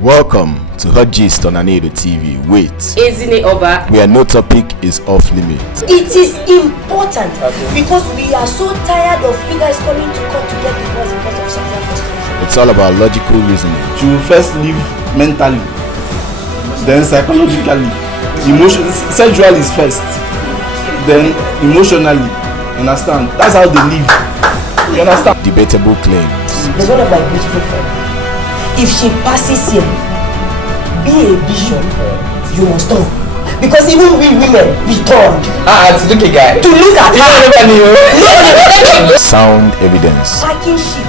Welcome to HOTGIST on AnaedoTV. Wait, where no topic is off limits. It is important because we are so tired of you guys coming to court to get divorced because of sexual frustration. It's all about logical reasoning. You will first live mentally, then psychologically. Sexual is first, then emotionally. Understand? That's how they live. You understand? Debatable claims. There's one of my beautiful friends. If she passes here, be a bishop, you must talk. Because even we women, we talk. To look at guy. To look at her. Sound evidence. Packing shit,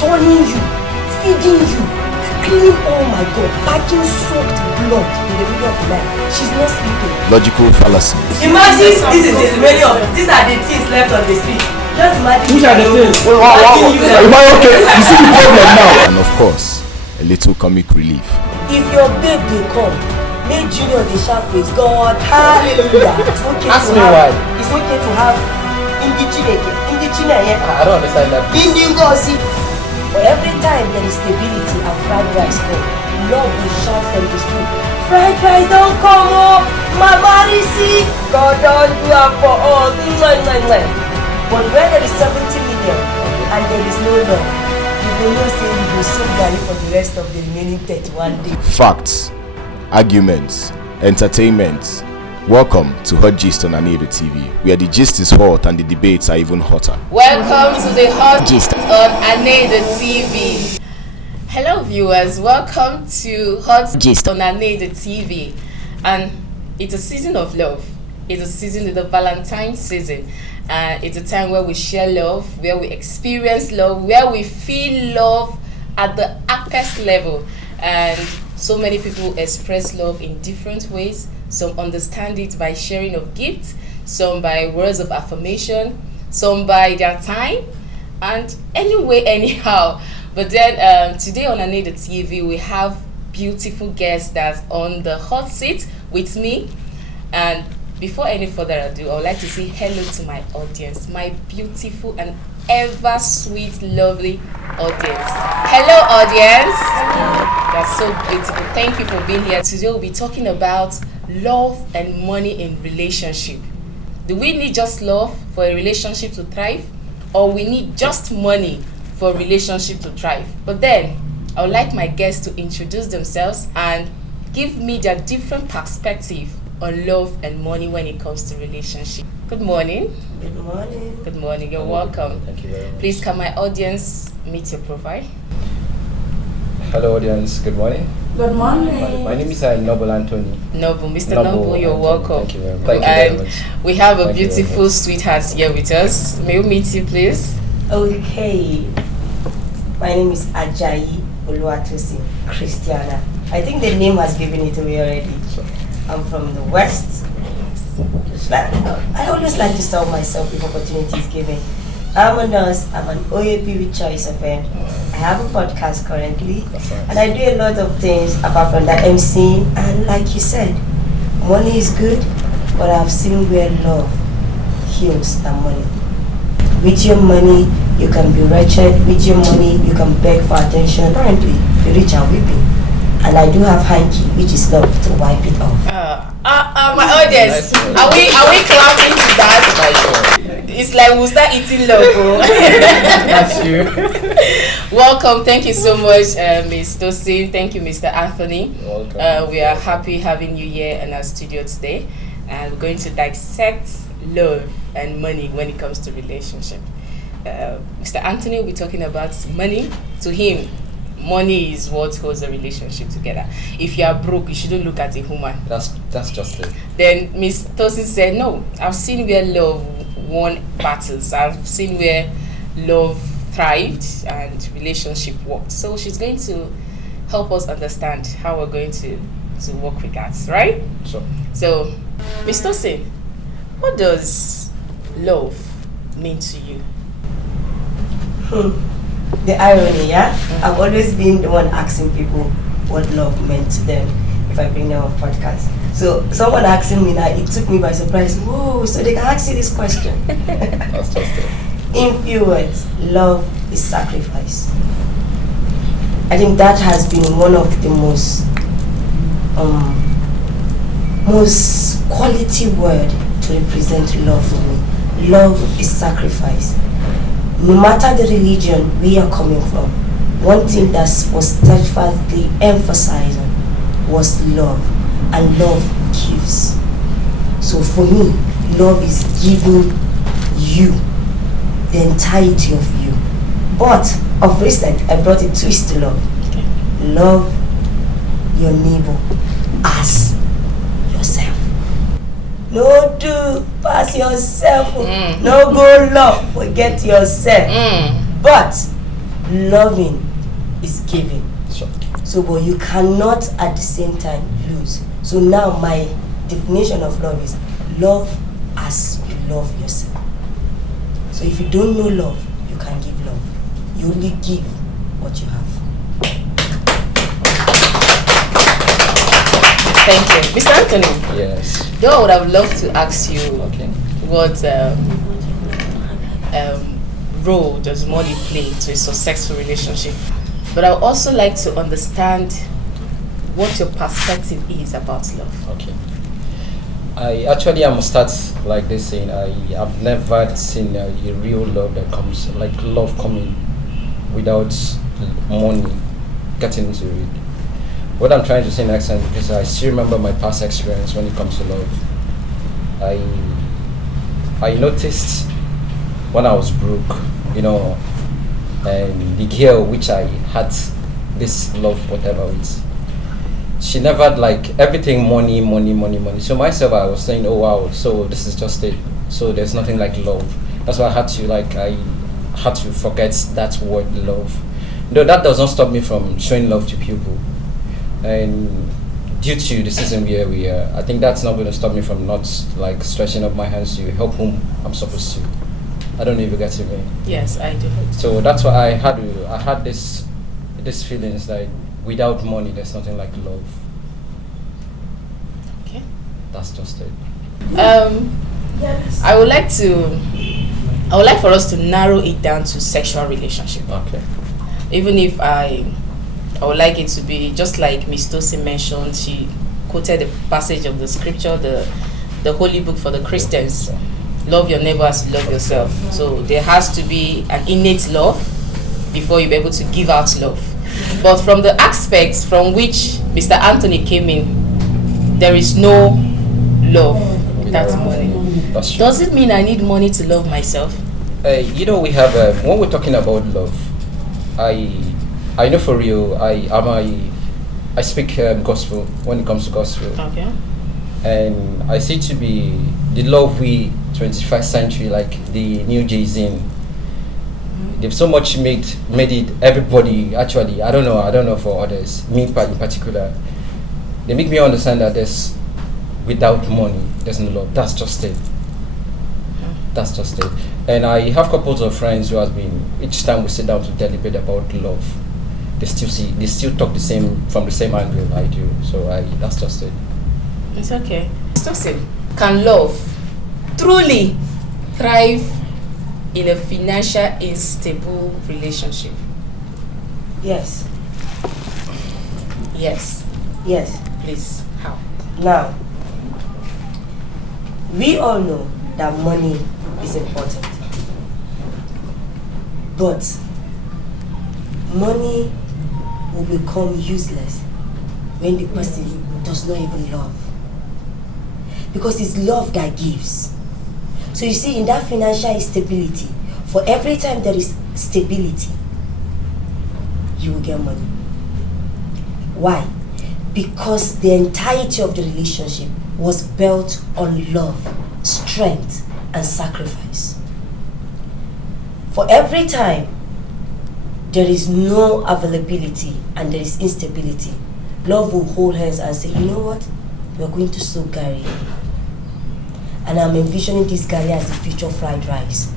turning you, feeding you, cleaning, oh my God, packing soaked blood in the middle of the night. She's not sleeping. Logical fallacies. Imagine this is the many of these are the things left on the street. Just imagine. Which are the things? Am I okay? You see the problem now. And of course, a little comic relief. If your babe they come, make Junior the shout praise God, hallelujah. It's okay Ask to me have. why. It's okay to have Indichineke. I don't understand that. Indingosi. For every time there is stability and fried rice come, Lord will shout from the street, fried rice don't come oh, my body sick. God don't do it for all. But when there is 70 million and there is no law, you will not say you will soon die for the rest of the remaining 31 days. Facts, arguments, entertainment. Welcome to HOTGIST on AnaedoTV, where the gist is hot and the debates are even hotter. Welcome to the HOTGIST on AnaedoTV. Hello viewers, welcome to HOTGIST on AnaedoTV. And it's a season of love. It's a season of the Valentine season. It's a time where we share love, where we experience love, where we feel love at the highest level. And so many people express love in different ways. Some understand it by sharing of gifts, some by words of affirmation, some by their time, and anyway, anyhow. But then today on AnaedoTV, we have beautiful guests that's on the hot seat with me. And before any further ado, I would like to say hello to my audience, my beautiful and ever sweet, lovely audience. Hello, audience. That's so beautiful. Thank you for being here. Today we'll be talking about love and money in relationship. Do we need just love for a relationship to thrive, or we need just money for a relationship to thrive? But then I would like my guests to introduce themselves and give me their different perspective on love and money when it comes to relationship. Good morning. Good morning. Good morning. You're welcome. Thank you very much. Please, can my audience meet your profile? Hello audience, good morning. Good morning. My name is Noble Anthony. Noble, Mr. Noble, you're Anthony. welcome. Thank you very much. Thank you very And much. we have a Thank you very beautiful much. sweetheart here with us. May we meet you, please? Okay. My name is Ajayi Oluwatosin Christiana. I think the name has given it away already. I'm from the West. I always like to sell myself if opportunity is given. I'm a nurse, I'm an OAP with choice of it. I have a podcast currently, That's nice. and I do a lot of things apart from that MC. And like you said, money is good, but I've seen where love heals than money. With your money, you can be wretched. With your money, you can beg for attention. Apparently, the rich are weeping. And I do have hanky, which is love, to wipe it off. My audience, are we clapping to that? It's like we'll start eating love, bro. That's you. Welcome, thank you so much, Ms. Tosin. Thank you, Mr. Anthony. Welcome. We are happy having you here in our studio today, and we're going to dissect love and money when it comes to relationship. Mr. Anthony will be talking about money. To him, money is what holds a relationship together. If you are broke, you shouldn't look at a woman. That's just it. Then Ms. Tosin said, no, I've seen where love won battles. I've seen where love thrived and relationship worked. So she's going to help us understand how we're going to work with that, right? Sure. So, Ms. Tosin, what does love mean to you? The irony, yeah? I've always been the one asking people what love meant to them if I bring them on podcast. So someone asking me that, it took me by surprise. Whoa, so they can ask you this question. That's just it. In few words, love is sacrifice. I think that has been one of the most quality word to represent love for me. Love is sacrifice. No matter the religion we are coming from, one thing that was steadfastly emphasized was love, and love gives. So for me, love is giving you the entirety of you. But of recent, I brought a twist to love. Okay. Love your neighbor as yourself. No do pass yourself. No go love, forget yourself. But loving is giving. Sure. So but you cannot at the same time lose. So now my definition of love is love as you love yourself. So if you don't know love, you can give love. You only give what you have. Thank you. Mr. Anthony, Yes. though I would have loved to ask you Okay. what role does money play to a successful relationship, but I would also like to understand what your perspective is about love. Okay. I actually am start like this saying I have never seen a real love that comes like love coming without money getting into it. What I'm trying to say next time, because I still remember my past experience when it comes to love. I noticed when I was broke, you know, and the girl which I had this love whatever with, she never had like everything money. So myself I was saying, oh wow, so this is just it. So there's nothing like love. That's why I had to forget that word love. Though that does not stop me from showing love to people. And due to the season where we are, I think that's not going to stop me from not like stretching up my hands to help whom I'm supposed to. I don't know if you get me. Yes, I do. So that's why I had this feelings like without money there's nothing like love. Okay. That's just it. Yes. I would like for us to narrow it down to sexual relationship. Okay. Even if I would like it to be just like Miss Tosin mentioned, she quoted the passage of the scripture, the holy book for the Christians. Love your neighbor as you love yourself. So there has to be an innate love before you're able to give out love. But from the aspects from which Mr. Anthony came in, there is no love without money. That's true. Does it mean I need money to love myself? You know, we have when we're talking about love, I know for real. I speak gospel when it comes to gospel, Okay. and I see to be the love we 21st century like the new Jay-Z. They've so much made it everybody actually. I don't know for others. Me in particular, they make me understand that there's without money there's no love. That's just it. That's just it. And I have couples of friends who has been each time we sit down to deliberate about love, they still talk from the same angle I do. So that's just it. It's okay. Tosin, can love truly thrive in a financial unstable relationship? Yes. Yes. Yes. Please, how? Now, we all know that money is important. But money will become useless when the person does not even love. Because it's love that gives. So you see, in that financial instability, for every time there is stability, you will get money. Why? Because the entirety of the relationship was built on love, strength, and sacrifice. For every time there is no availability and there is instability, love will hold hands and say, you know what? We're going to soak Gary. And I'm envisioning this Gary as the future fried rice.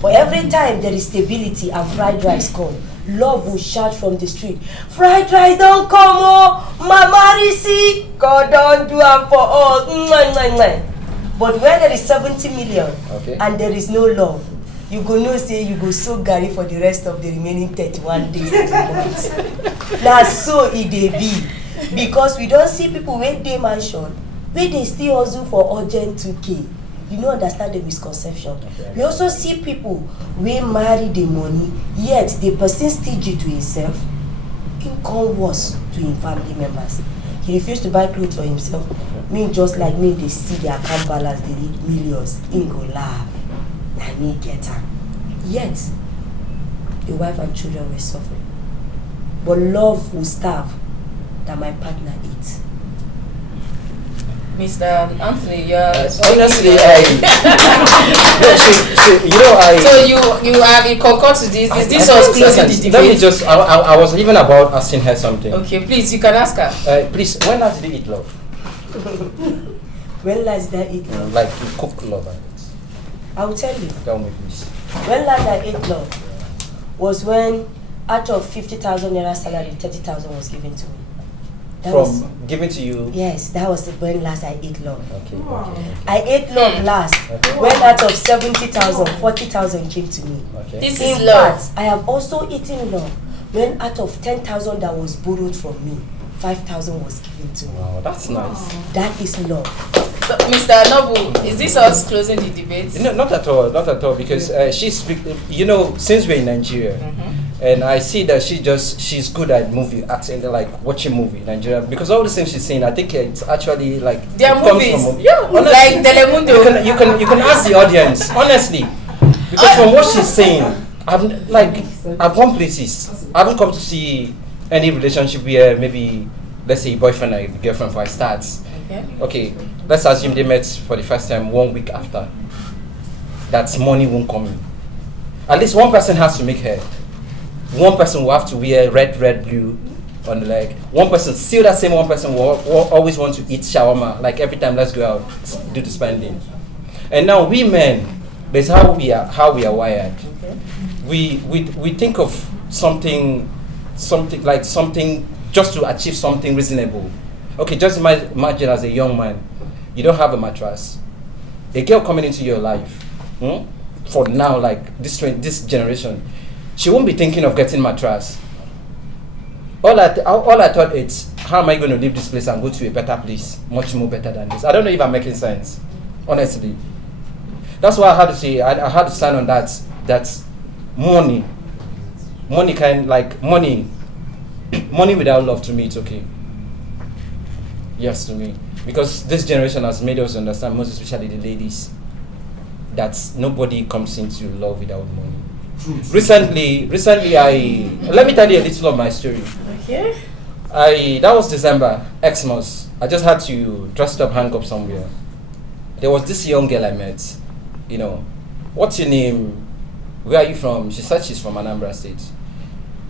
For every time there is stability and fried rice come, love will shout from the street, fried rice don't come, oh, Mama Risi, God don't do it for us. But where there is 70 million Okay. and there is no love, you go know say you go soak garri for the rest of the remaining 31 days of the month. Na so e dey be, because we don see people wey dey mansion wey dey still hustle for urgent 2k. You no understand the misconception. We also see people wey marry the money, yet the person stingy to himself, him come worse to him family members. He refuse to buy clothes for himself. Me just like me, they see their account balance, they need millions. Him go laugh. Na me get am. Yet, the wife and children were suffering. But love will starve that my partner eats. Mr. Anthony, you're honestly, So you concord to this? Is this us closing the debate? Let me just. I was even about asking her something. Okay, please, you can ask her. Please, when last did you eat love? When last did I eat love? Like you cook love. I will tell you. Tell me, please. When last I ate love was when out of 50,000 naira salary, 30,000 was given to me. Given to you? Yes, that was when last I ate love. Okay. I ate love last when out of 70,000, 40,000 came to me. Okay. This In is love. fact, I have also eaten love when out of 10,000 that was borrowed from me, 5,000 was given to me. Wow, that's nice. That is love. So, Mr. Nobu, is this us closing the debate? No, not at all, because since we're in Nigeria, and I see that she's good at movie acting, like watching movie in Nigeria, because all the things she's saying, I think it's actually like they are movies, honestly, like Telemundo. You can ask the audience honestly, because from what she's saying, I've gone places. I haven't come to see any relationship where maybe, let's say, boyfriend and girlfriend for starts. Okay, let's assume they met for the first time 1 week after. That money won't come in. At least one person has to make hair. One person will have to wear red, blue on the leg. One person, still that same one person will always want to eat shawarma. Like every time, let's go out, do the spending. And now we men, that's how we are wired. We think of something just to achieve something reasonable. Okay, just imagine as a young man, you don't have a mattress. A girl coming into your life, for now, like this generation, she won't be thinking of getting mattress. All I thought it's, how am I going to leave this place and go to a better place, much more better than this? I don't know if I'm making sense, honestly. That's why I had to say, I had to stand on that money without love, to me, it's okay. Yes, to me. Because this generation has made us understand, most especially the ladies, that nobody comes into love without money. Recently, let me tell you a little of my story. Okay. That was December, Xmas. I just had to dress up, hang up somewhere. There was this young girl I met. What's your name? Where are you from? She said she's from Anambra State.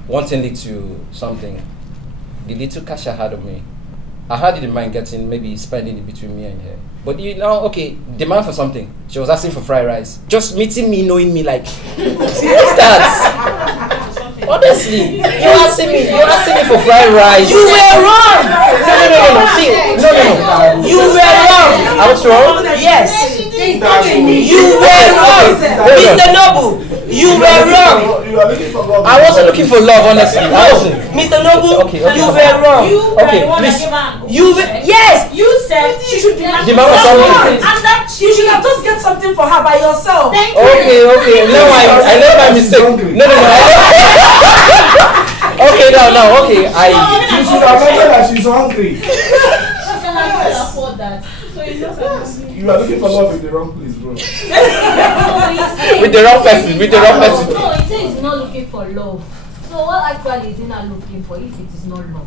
Wanting little something. The little cash I had on me, I had it in mind maybe spending it between me and her. But demand for something. She was asking for fried rice. Just meeting me, knowing me, like, what's that? Honestly, you asking me for fried rice. You were wrong! No. You were wrong! I was wrong? Yes! You were wrong! Mr. Nobu, you were wrong! I wasn't looking for love, honestly. I wasn't. Mr. Nobu, Okay. you were wrong. Okay, please. Yes! You said she should demand Demand for something. and that you should have just get something for her by yourself. Okay. No, I made my mistake. No. Okay, no. Okay, You should have mentioned that she's hungry. She cannot afford that. So it's just You are looking for love in the wrong place, bro. with the wrong person. No, he says he's not looking for love. So what actually is he not looking for if it is not love?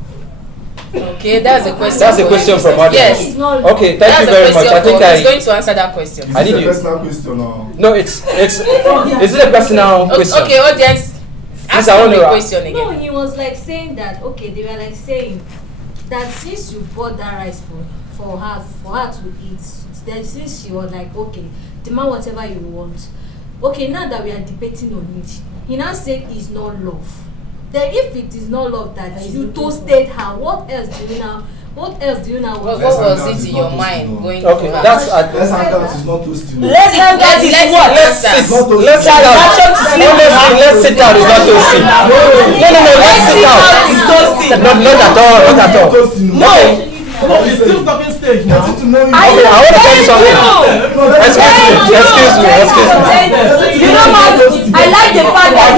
Okay, that's a question. That's a question from audience. Yes. It's not love. Okay, thank you very much. I think He's going to answer that question. I need Is you. it a personal question or? No, it's is it a personal question? Okay, audience. Ask I him want the to- question No, again. he was like saying that, okay, they were like saying that since you bought that rice for her to eat, then since she was like, okay, demand whatever you want. Okay, now that we are debating on it, he now said it's not love. Then if it is not love that you toasted her, what else do you now What else do you now What want? was it in your mind going Okay, for her? that's Let's hang out is not toasting. Let's hang out is Let's what? let's sit down. Transaction to see Honestly, let's sit down. It's not toasting. No, let's sit down. is toasting. Not at all. Not at all. No. It's still talking stage now. Okay, I want to tell you something. Excuse me. You know what? I like the fact that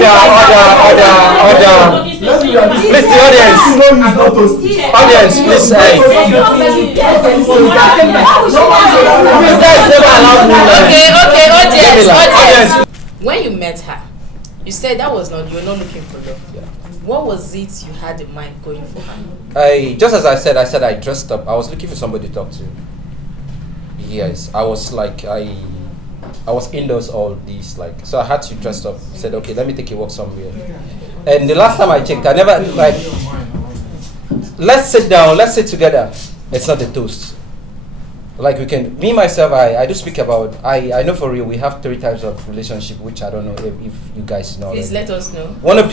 Order. Please, the audience. Audience, please. You guys never allowed me. Okay, audience. Audience. When you met her, you said that was not, you're not looking for love. What was it you had in mind going for her? Just as I said I dressed up. I was looking for somebody to talk to. Yes, I was like I was indoors all these so I had to dress up. Said okay, let me take a walk somewhere. And the last time I checked, I never let's sit down, let's sit together. It's not a toast. Like we can, me myself, I do speak about. I know for real we have 3 types of relationship, which I don't know if you guys know. Please let us know. One of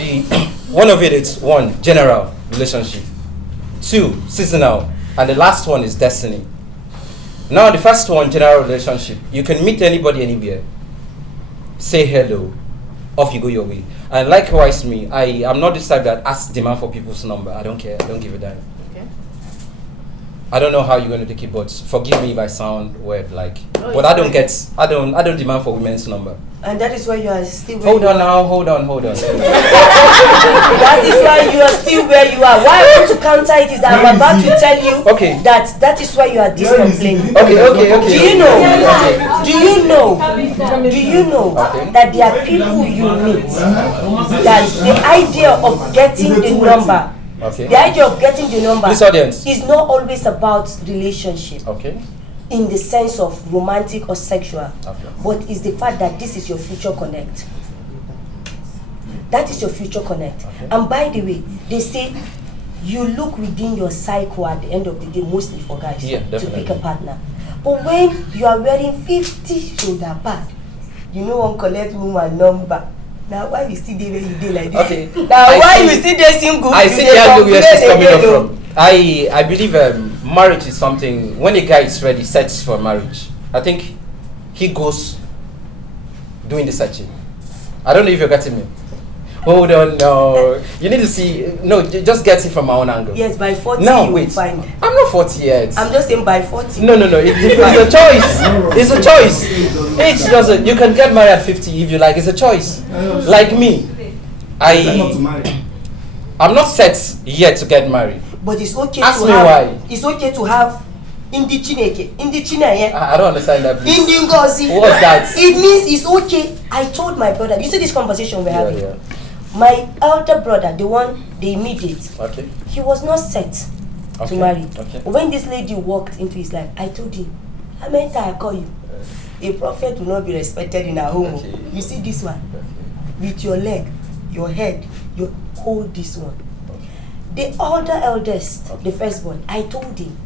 it is 1 general relationship, 2 seasonal, and the last one is destiny. Now the first one, general relationship, you can meet anybody anywhere, say hello, off you go your way. And likewise me, I'm not this type that asks demand for people's number. I don't care. I don't give a damn. Okay. I don't know how you're going to take it, but forgive me if I sound weird, but it's I don't demand for women's number. And that is why you are still where Hold you on are. now, hold on. That is why you are still where you are. Why I want to counter it is that I'm about to tell you Okay. that is why you are discomplaining. Okay. Do you know? Okay. Do you know Okay. that there are people you meet that the idea of getting the number, Okay. the idea of getting the number This audience. is not always about relationship Okay. in the sense of romantic or sexual, Okay. but it's the fact that this is your future connect. That is your future connect. Okay. And by the way, they say you look within your cycle at the end of the day, mostly for guys, Yeah, to definitely. pick a partner. But when you are wearing 50 shoulder pad, you know one collect woman number. Now why you still dey where you dey like this? Okay. Now I why see- you still dey single? I You see dey the angle where she's complain coming up again, oh. from. I believe marriage is something, when a guy is ready, sets for marriage, I think he goes doing the searching. I don't know if you're getting me. Hold on, no. You need to see, just get it from my own angle. Yes, by 40 No, you will wait. find. I'm not 40 yet. I'm just saying by 40. No. It's a choice. It's a choice. Age doesn't. You can get married at 50 if you like. It's a choice. Like me, I'm not set yet to get married. But it's okay Ask to me have. why. It's okay to have indi chineke, I don't understand that. Please. indi ngozi. What's that? It means it's okay. I told my brother. You see this conversation we're having. Yeah. My elder brother, the immediate, Okay. he was not set to Okay. marry. Okay. When this lady walked into his life, I told him, how many times I call you? A prophet will not be respected in our home. Okay. You see this one? With your leg, your head, you hold this one. The eldest, the firstborn, I told him,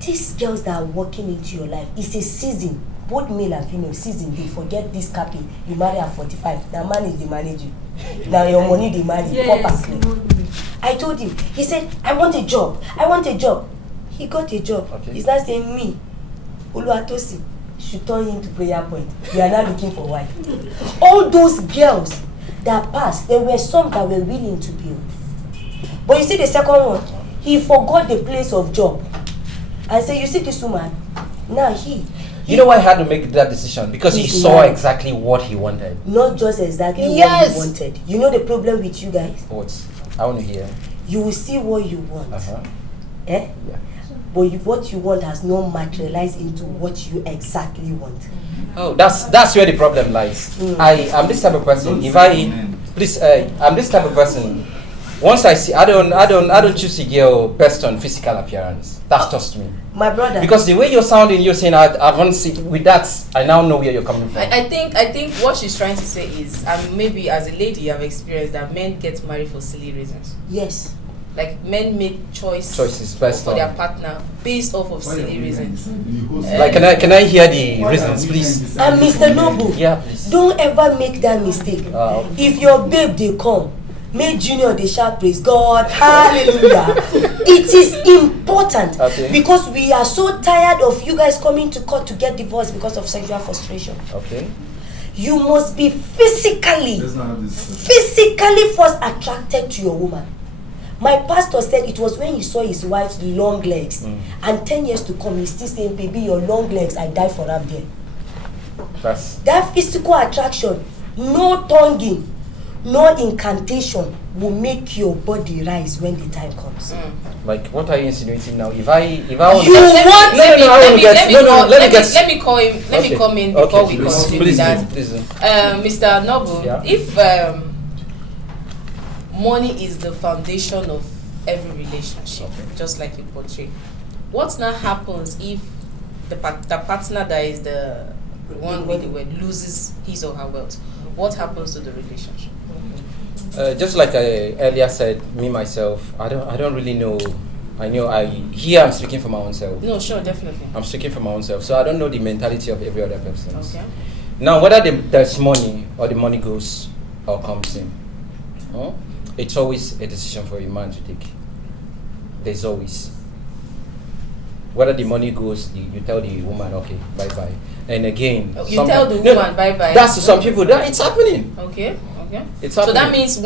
these girls that are walking into your life, it's a season, both male and female season. They forget this cappy. You marry at 45. Now man is the manage you. Now your money they marry. Yes. I told him. He said, I want a job. He got a job. Okay. He's not saying me, Oluwatosi, should turn him to prayer point. We are now looking for wife. All those girls that passed, there were some that were willing to build. But you see the second one, he forgot the place of job. And say, you see this woman, now You know why I had to make that decision? Because he He's saw married. exactly what he wanted. not just exactly what Yes. you wanted. You know the problem with you guys? What? I want to hear. You will see what you want. Uh-huh. Eh? Yeah. But what you want has not materialized into what you exactly want. Oh, that's where the problem lies. I'm this type of person. I'm this type of person. Once I see, I don't choose a girl based on physical appearance. That's just me. My brother. Because the way you're sounding, you're saying I want to see. With that, I now know where you're coming from. I think what she's trying to say is, maybe as a lady you have experienced that men get married for silly reasons. Yes. Like men make Choices based for on their partner based off of silly reasons. Like, can I hear the reasons, please? And Mr. Noble, Yeah, please. don't ever make that mistake. If your babe they come, make Junior they shout praise God, hallelujah. It is important important because we are so tired of you guys coming to court to get divorced because of sexual frustration. Okay. You must be physically first attracted to your woman. My pastor said it was when he saw his wife's long legs, and 10 years to come, he's still saying, baby, your long legs, I die for them there. That physical attraction, no tonguing, no incantation will make your body rise when the time comes. Like, what are you insinuating now? If I want let me call him. Let me come in before we continue with that. Mr. Noble, if money is the foundation of every relationship, just like you portray, what now happens if the partner that is the one with the word loses his or her wealth? What happens to the relationship? Just like I earlier said, me myself, I don't really know. I'm speaking for my own self. No, sure, definitely. I'm speaking for my own self, so I don't know the mentality of every other person. Okay. Now, whether there's money or the money goes or comes in, it's always a decision for a man to take. There's always. Whether the money goes, you tell the woman, okay, bye bye. And again, you tell the woman bye bye. That's to some people. It's happening. Okay. It's happening. So that means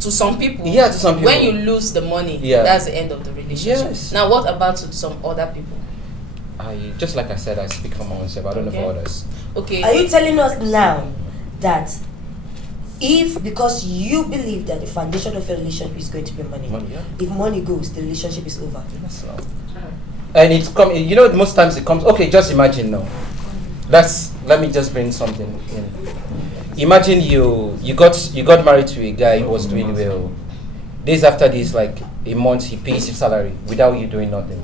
to some people, when you lose the money, that's the end of the relationship. Yes. Now, what about to some other people? Just like I said, I speak for my own self. I don't know for others. Okay. Are you telling us now that because you believe that the foundation of a relationship is going to be money, if money goes, the relationship is over? Yes, and it's most times it comes. Okay, just imagine now. Let me just bring something in. Imagine you got married to a guy who was doing well. Days after this, like a month, he pays his salary without you doing nothing.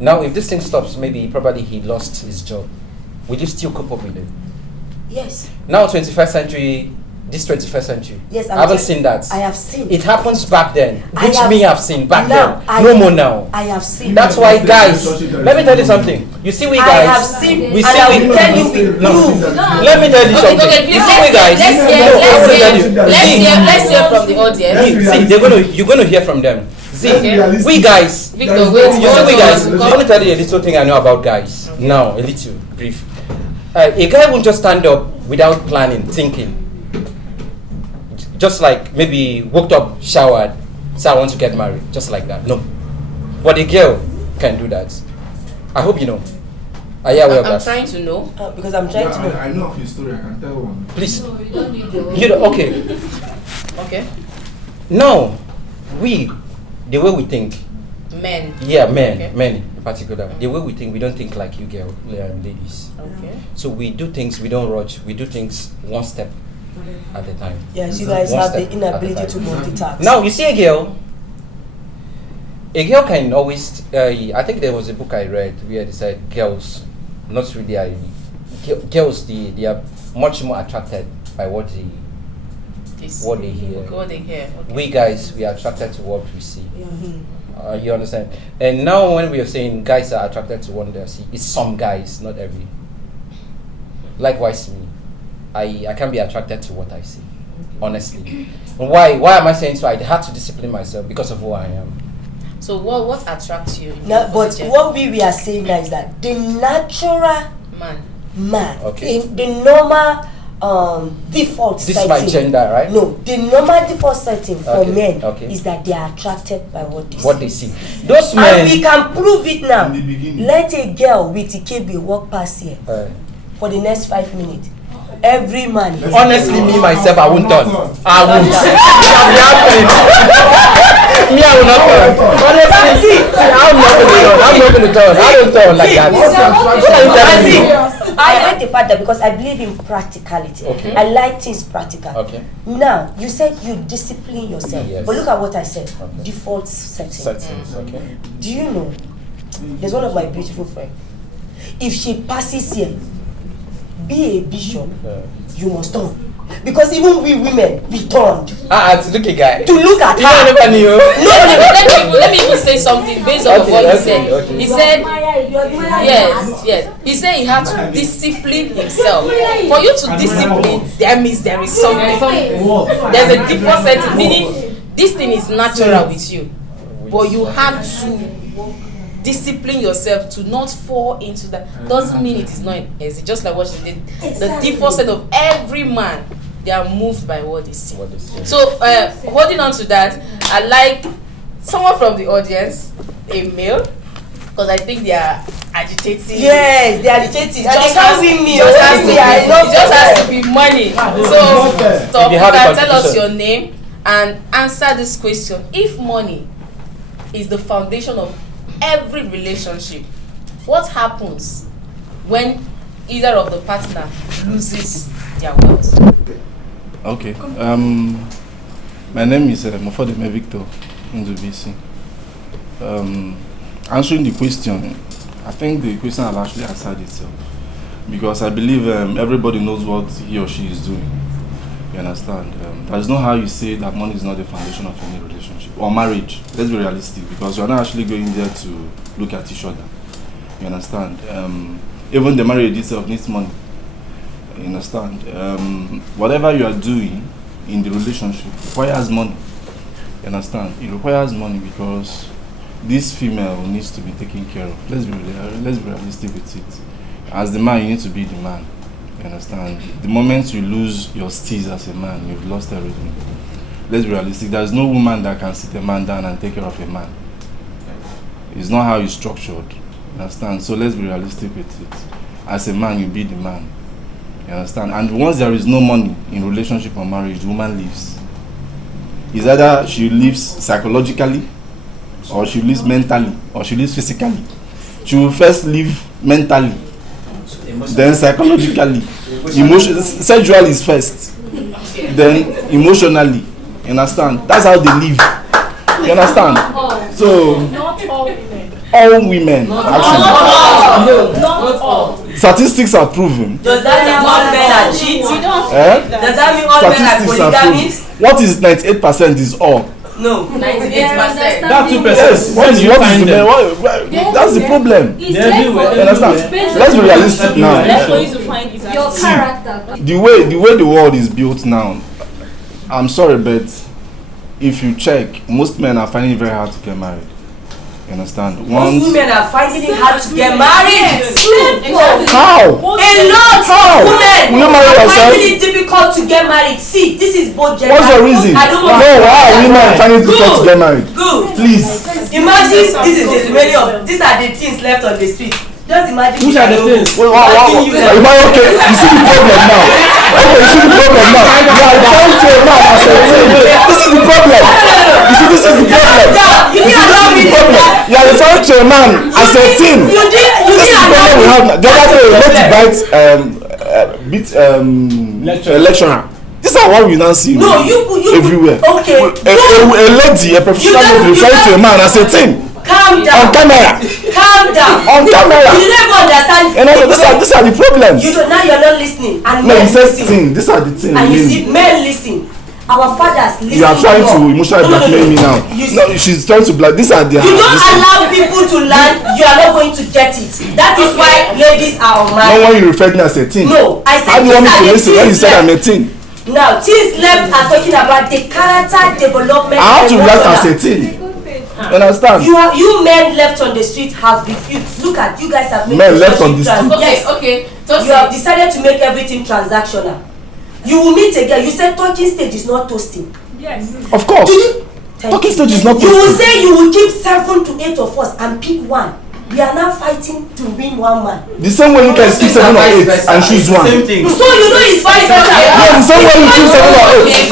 Now, if this thing stops, maybe probably he lost his job. Will you still cope up with it? Yes. Now, 21st century. Yes, I haven't seen that. I have seen. It happens back then, which I've seen back then. No more now. I have seen. That's why, guys. Let me tell you something. You see, we guys. I have seen. Let me tell you something. Okay, please. Let's hear from the audience. See, you're gonna hear from them. See, we guys. Victor, wait. You see, we guys. Let me tell you a little thing I know about guys. Now, a little brief. A guy won't just stand up without planning, thinking. Just like maybe woke up, showered, said I want to get married. Just like that. No. But a girl can do that. I hope you know. Are you aware of that? I'm trying to know. Because I'm trying to know. I know of your story. I can tell one. Please. No, you don't need the Okay. Okay. Now, the way we think. Men. Yeah, men in particular. The way we think, we don't think like you ladies. Okay. So we do things, we don't rush. We do things one step at a time. Yes, you guys have the inability to multitask. Now, you see a girl can always, I think there was a book I read where they said girls, not really, girls, they are much more attracted by what they hear. Okay. We guys, we are attracted to what we see. You understand? And now when we are saying guys are attracted to what they see, it's some guys, not every. Likewise me. I can be attracted to what I see, honestly. And why am I saying so? I had to discipline myself because of who I am. So what attracts you? But what we are saying now is that the natural man in the normal default setting. This is my gender, right? No, the normal default setting for men is that they are attracted by what they see. Those men. And we can prove it now. Let a girl with a KB walk past here for the next 5 minutes. Every man. Honestly, me myself, I won't turn. I won't. Me, I will not turn. Honestly, I'm not going to turn. I don't turn like that. I like the fact that because I believe in practicality. I like things practical. Now, you said you discipline yourself. Yes. But look at what I said. Default settings. Do you know? There's one of my beautiful friends. If she passes here, be a bishop, you must turn. Because even we women, we turned. To look at guy. To look at her. Never knew. Let me even say something based on what he said. He said, yes. He said he had to discipline himself. For you to discipline, that means there is something. There's a default setting, meaning this thing is natural with you. but you have to discipline yourself to not fall into that. Doesn't mean it is not easy. Just like what she did, the default set of every man, they are moved by what they see. So holding on to that, I like someone from the audience, a male, because I think they are agitating. Yes, they are agitating. It just has to be money. So stop. You can tell us your name and answer this question. If money is the foundation of every relationship, what happens when either of the partner loses their wealth? Okay. My name is Mofodeme Victor Nzubisi. Answering the question, I think the question has actually answered itself, because I believe everybody knows what he or she is doing. You understand? There is no how you say that money is not the foundation of any relationship or marriage. Let's be realistic, because you are not actually going there to look at each other. You understand? Even the marriage itself needs money. You understand? Whatever you are doing in the relationship requires money. You understand? It requires money because this female needs to be taken care of. Let's be realistic with it. As the man, you need to be the man. You understand? The moment you lose your steez as a man, you've lost everything. Let's be realistic. There's no woman that can sit a man down and take care of a man. It's not how it's structured. You understand? So let's be realistic with it. As a man, you be the man. You understand? And once there is no money in relationship or marriage, the woman leaves. It's either she leaves psychologically, or she lives mentally, or she lives physically. She will first live mentally, then psychologically. Sexually is first, then emotionally. You understand? That's how they live. You understand? So, Not all women. all women, actually. Not all. Statistics are proven. Does that mean all men are cheating? Does that mean all men are Statistics are proven. polygamists? What is 98% is all. No. 98%. That 2%. Yes, what is the man? That's the problem. It's They're left everywhere. for You understand? Let's be realistic now. That's for you to find is your character. The way the world is built now, I'm sorry, but if you check, most men are finding it very hard to get married. You understand? Most women are finding it hard to get married. How? A lot How? of women Will you marry are yourself? finding it difficult to get married. See, this is both gender. What's your reason? I don't want Why are women finding it difficult to get married? Good. Please. Imagine this is the many of these are the things left on the street. Just imagine. Which are the things? Wait, okay, you see the problem now. Okay, you see the problem now. You are trying to a man as a team. This is the problem. You see, this is the problem. You didn't allow me to do that. You are referring to a man as a team. You This is the didn't problem we allow have me. now. The other day, lecturer. These are what we now see No, you everywhere. Okay. A lady, a professional lady referring to a man as a team. Calm down. On camera. Calm down. On camera. You never understand. You know, these are the problems. You don't, now you're not listening. And No, men he says listen. thing. These are the things. And you see, men listen. Our fathers listen. You are trying to more. emotionally No, blackmail me now. No, she's trying to black. These are the. You don't allow people to learn. You are not going to get it. That is why ladies are on my. No, when you referred me as a team. No, I said. How do you want me to listen when you said I'm a team? Now, things left are talking about the character development. I have to react as a team. You understand? You men left on the street have refused. Look at you guys have made Men left on the street. Yes. Okay. You have decided to make everything transactional. You will meet again. You said talking stage is not toasting. Yes. Of course. Talking stage is not You will toasting. say you will keep 7 to 8 of us and pick one. We are now fighting to win one man. The same way you can skip 7 or 8 and choose one. So you know it's vice versa. Yeah, the same way you choose 7 or 8.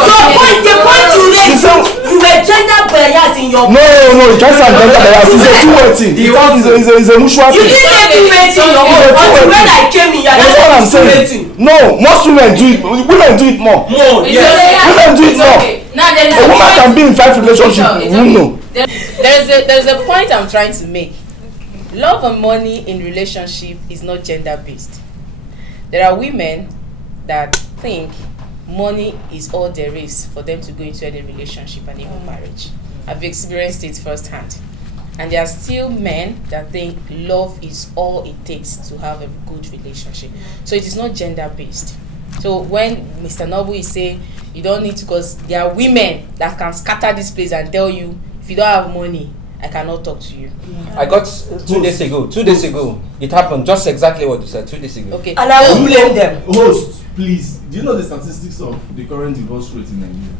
The point you raised, you were gender bias in your. No, you can't say gender bias. It's a two-way thing. It's a mutual You thing. didn't say two-way thing your own. Until when I came in, you are That's what I'm not saying two-way saying. thing. No, most women do it. Women do it more. Women do it more. Now there is A woman can be in 5 relationships. You know. There's a point I'm trying to make. Love and money in relationship is not gender based. There are women that think money is all there is for them to go into any relationship and even marriage. I've experienced it firsthand. And there are still men that think love is all it takes to have a good relationship. So it is not gender based. So when Mr. Noble is saying you don't need to, because there are women that can scatter this place and tell you if you don't have money, I cannot talk to you. I got 2 days ago. 2 days ago, it happened just exactly what you said. 2 days ago. Okay. And I won't blame them. Host, please. Do you know the statistics of the current divorce rate in Nigeria?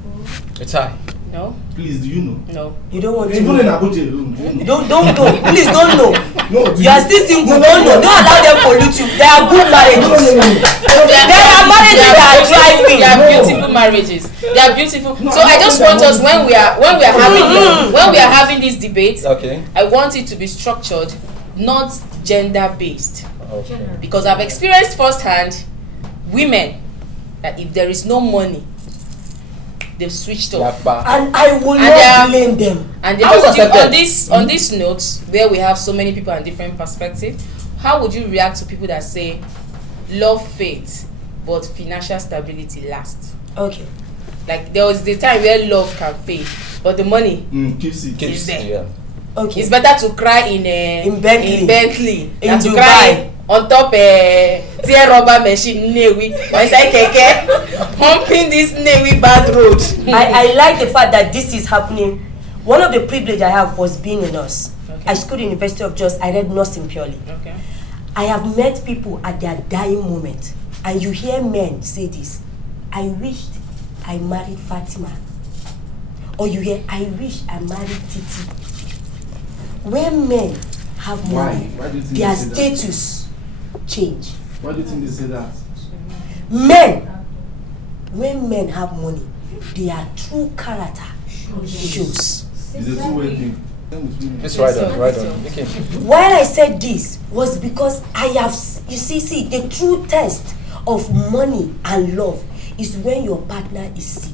It's high. No. Please, do you know? No. You don't want to Even know. in Abuja alone, do you know? Don't know. Please don't know. No, do You are still single. Don't know. Don't allow them pollute you. They are good marriages. There are marriages that are thriving. They are beautiful marriages. They are beautiful. So I just want us when we are having this debate. Okay. I want it to be structured, not gender based, Okay. because I've experienced firsthand women that if there is no money, they've switched off. And I will And they are- not blame them. And How was that on then? on this note, where we have so many people and different perspectives, how would you react to people that say love fades but financial stability lasts? Okay. Like there was the time where love can fade, but the money Keeps it. is there. Yeah. Okay. It's better to cry in In Bentley than to Dubai. cry on top tear rubber machine Nnewi or inside keke pumping this Nnewi bad road. I like the fact that this is happening. One of the privilege I have was being a nurse. Okay. I schooled in University of Jos. I read nursing purely. Okay. I have met people at their dying moment, and you hear men say this: I wished I married Fatima. Or you hear, I wish I married Titi. When men have money, Why do you think their they say that? status change. Why do you think they say that? Men, when men have money, their true character shows. It's a two-way thing. Just right on. Okay. While I said this was because I have, you see, the true test of money and love is when your partner is sick.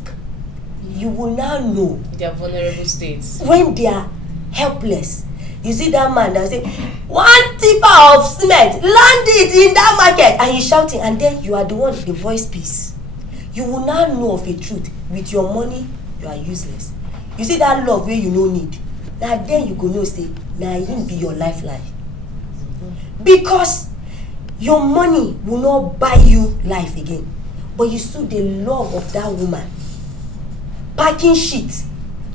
You will now know Their vulnerable states. when they are helpless. You see that man that say, 1 tipper of cement, land it in that market, and he's shouting, and then you are the one, the voice piece. You will now know of a truth. With your money, you are useless. You see that love where you no need. Now then you go know say, now him be your lifeline. Because your money will not buy you life again. But you see the love of that woman. Packing shit,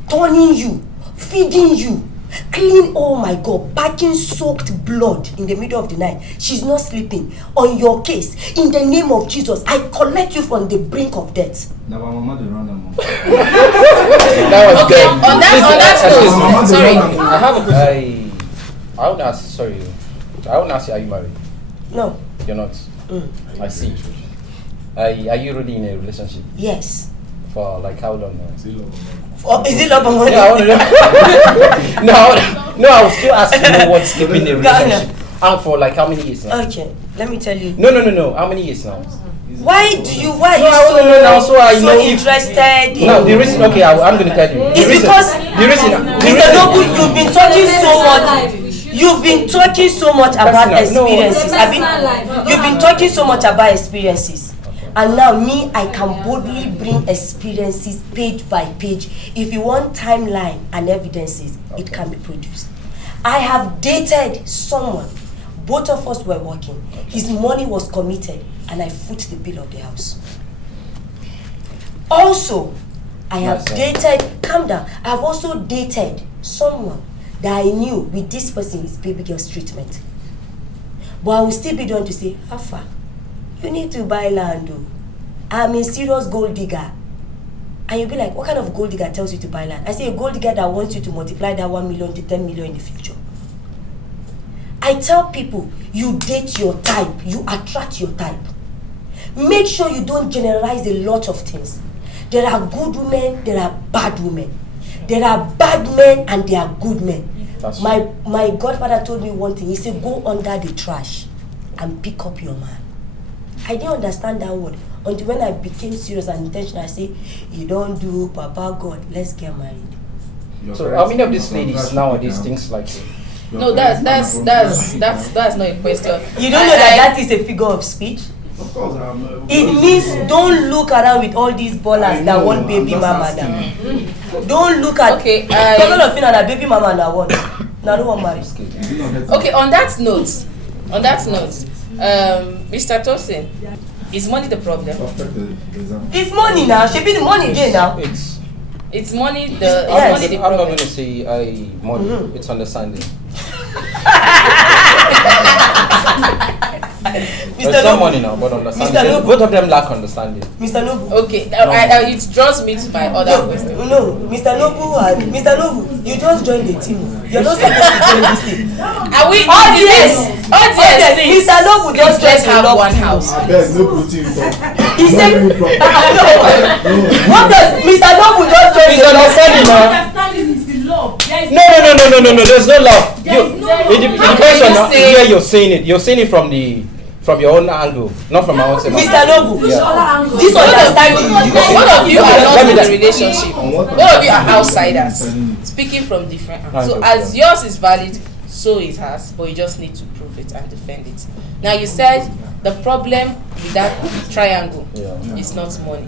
turning you, feeding you, clean, oh my God, packing soaked blood in the middle of the night. She's not sleeping. On your case, in the name of Jesus, I collect you from the brink of death. Now, my mama, they run them. That was Okay, good. on that note, sorry. I have a I would ask. Sorry, I would ask you. Are you married? No. You're not. I see. Are you really in a relationship Yes. for like how long now? Oh, is it love or money? Yeah, I want to know. No, I was still asking you what's keeping a relationship. And for like how many years now? Okay, let me tell you. No. How many years now? Why are No, you I wanna know now, so I know if- interested in? No, the reason. Okay, I'm going to tell you. It's because the reason. Mr. Nobu, you've been talking so much. You've been talking so much about Personal, no. experiences. You've been talking so much about experiences. And now me, I can boldly bring experiences page by page. If you want timeline and evidences, it can be produced. I have dated someone. Both of us were working. His money was committed, and I foot the bill of the house. Also, I have dated, calm down, I have also dated someone that I knew with this person is baby girl's treatment. But I will still be the one to say, Alpha, you need to buy land. I'm a serious gold digger. And you'll be like, what kind of gold digger tells you to buy land? I say a gold digger that wants you to multiply that 1 million to 10 million in the future. I tell people, you date your type, you attract your type. Make sure you don't generalize a lot of things. There are good women, there are bad women. There are bad men and there are good men. My godfather told me one thing. He said, go under the trash and pick up your man. I didn't understand that word until when I became serious and intentional. I say, you don't do Papa God, let's get married. So how many of these ladies nowadays things like No, that's not a question. You don't know that is a figure of speech? Of course, It means don't look around with all these ballers that want baby mama now. Don't look at people of a baby mama now what? Now don't want marriage. Okay, on that note, Mr. Tosin, is money the problem? It's money now. Should be the money there now. Is It's money. It's Yes. money. The I'm not problem. going to say money. It's understanding. There's some money now, but understanding. Both of them lack understanding. Mr. Noble. Okay, it draws me to my other question. No, Mr. Noble, you just joined the team. You're not supposed to join this team. Are we? Audience, please. Mr. Noble just Let's joined have the love one team. house. He said, what does Mr. Noble just joined It's the love understanding team? now. Understanding is the love. There is No. There's no love. There is no love. It depends on where you're saying it. You're saying it from your own angle, not from my own side. Mr. Noble, Which other angle? this understanding. Both of you are not Let me in the just- relationship. Both of you are outsiders, speaking from different angles. So as yours is valid, so is hers, but you just need to prove it and defend it. Now you said the problem with that triangle is not money,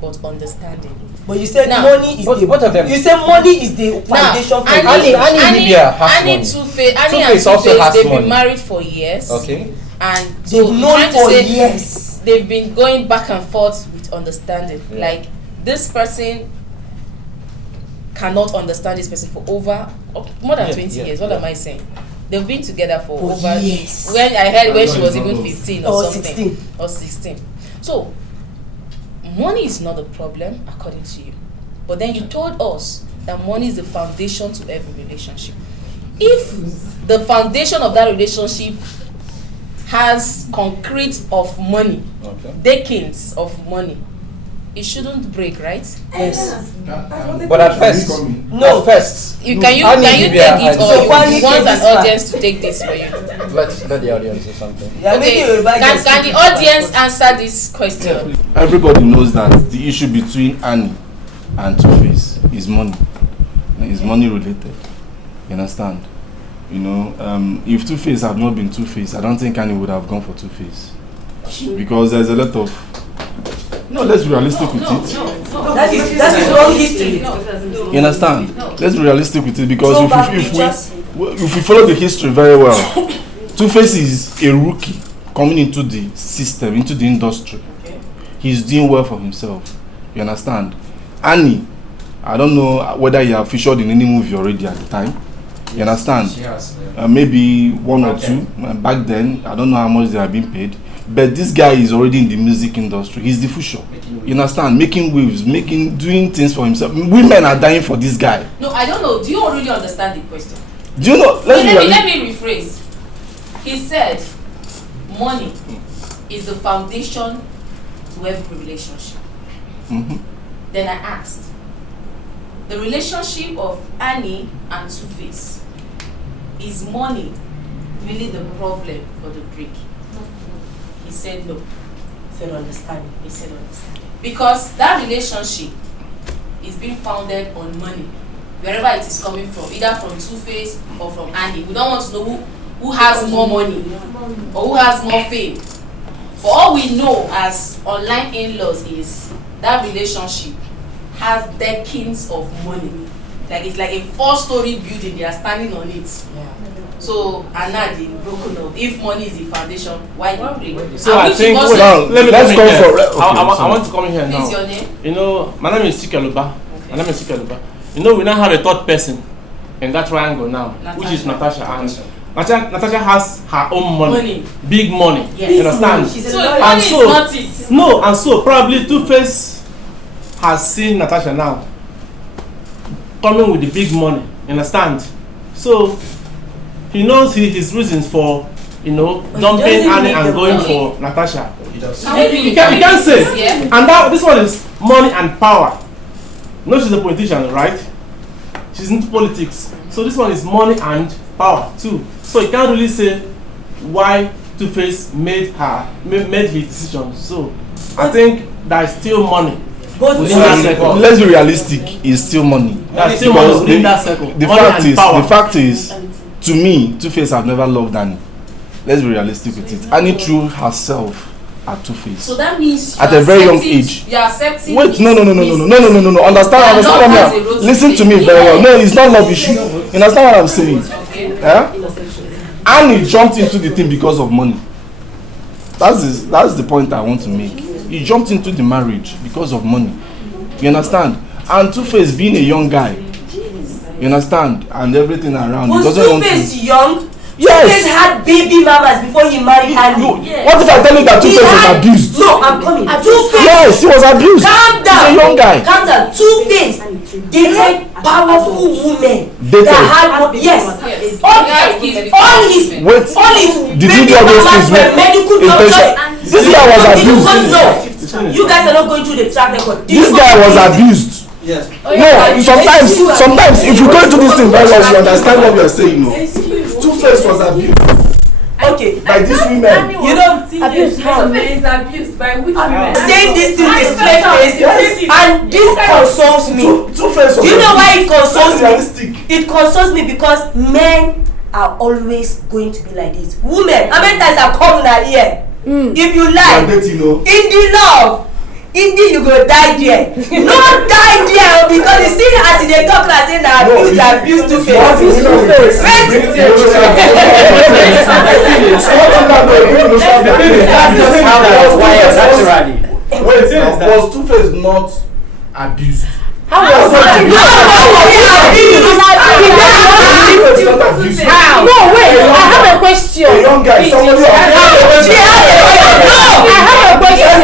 but understanding. But you said Now, money is both of them. You said money is the foundation for Annie Libya has Annie money. Two-Face, Annie and Two-Face also Two-Face, has they've money. been married for years. Okay. And so They've you're known trying to for say years. they've been going back and forth with understanding. Like this person cannot understand this person for more than 20 years. What am I saying? They've been together for over years. When I heard when she was even 15 or something 16. or 16. So money is not a problem according to you. But then you told us that money is the foundation to every relationship. If the foundation of that relationship has concrete of money, decades of money, it shouldn't break, right? Yes. But at first, No. can you Can you take it, or So you why you want take an this back? audience to take this for you? let the audience do something. Okay, can the audience answer this question? Everybody knows that the issue between Annie and Two-Face is money. It's money related. You understand? You know, if Two-Face had not been Two-Face, I don't think Annie would have gone for Two-Face. Because there's a lot of... No, let's be realistic with it. That is wrong history. You understand? Let's be realistic with it, because So if we follow the history very well, Two-Face is a rookie coming into the system, into the industry. He's doing well for himself. You understand? Annie, I don't know whether you have featured in any movie already at the time. You understand? She has. Maybe one or two. Back then, I don't know how much they are being paid. But this guy is already in the music industry. He's the future. You understand? Making waves, doing things for himself. Women are dying for this guy. No, I don't know. Do you really understand the question? Do you know? Let me rephrase. He said, money is the foundation to every relationship. Then I asked, the relationship of Annie and Two-Face, is money really the problem for the break? He said no. He said understanding. Because that relationship is being founded on money, wherever it is coming from, either from Two-Face or from Annie. We don't want to know who has more money or who has more fame. For all we know as online in-laws is that relationship has decades of money. Like it's like a 4-story building, they are standing on it. So and now they broken up. If money is the foundation, why do you break? So I think let's go for it. I want to come in here now. Please, your name? You know, my name is Chikeluba. You know, we now have a third person in that triangle now, which is Natasha. And Natasha has her own money. Big money. Yes. You understand? So money is not it. No, and so probably Two-Face has seen Natasha now coming with the big money. You understand? So he knows his reasons for, dumping Annie and going for Natasha. You can't say. Yeah. And this one is money and power. No, she's a politician, right? She's into politics. So this one is money and power too. So you can't really say why Two-Face made his decision. So I think there's still money. Let's be realistic. It's still money. There's still money within that circle. The fact is, to me, Two-Face have never loved Annie. Let's be realistic with it. Annie threw herself at Two-Face. So that means at a very young age. You are accepting. Wait, no. Understand. Listen to me very well. No, it's not love issue. You understand what I'm saying? Okay. Annie jumped into the thing because of money. That's the point I want to make. He jumped into the marriage because of money. You understand? And Two-Face being a young guy, you understand, and everything around. Was Two-Face young? Yes. Two-Face had baby mamas before he married Annie. Yes. What if I tell you that Two-Face was abused? No, I'm coming. Two-Face. Yes, he was abused. Calm down. He's a young guy. Calm down. Two-Face dated powerful women that had yes. All his did you do all those things with medical doctors. This guy was abused. No, you guys are not going through the track record. This guy was abused. Yes. No, sometimes if you go into this thing very well, you understand what we are saying. No, Two-Face was abused. Okay. By these women. You don't abuse how? Is abused by which women? Saying this thing is straight face, and this consoles me. Two-Face. Do you know why it consoles me? It consoles me because men are always going to be like this. Women, how many times have come now here? If you like, in the love, indeed you go die there. No die there because you see as they talk like saying that abuse Two-Face. Was Two-Face not abused? How was it? How? No, wait. I have a question. A young guy, somebody I have a question.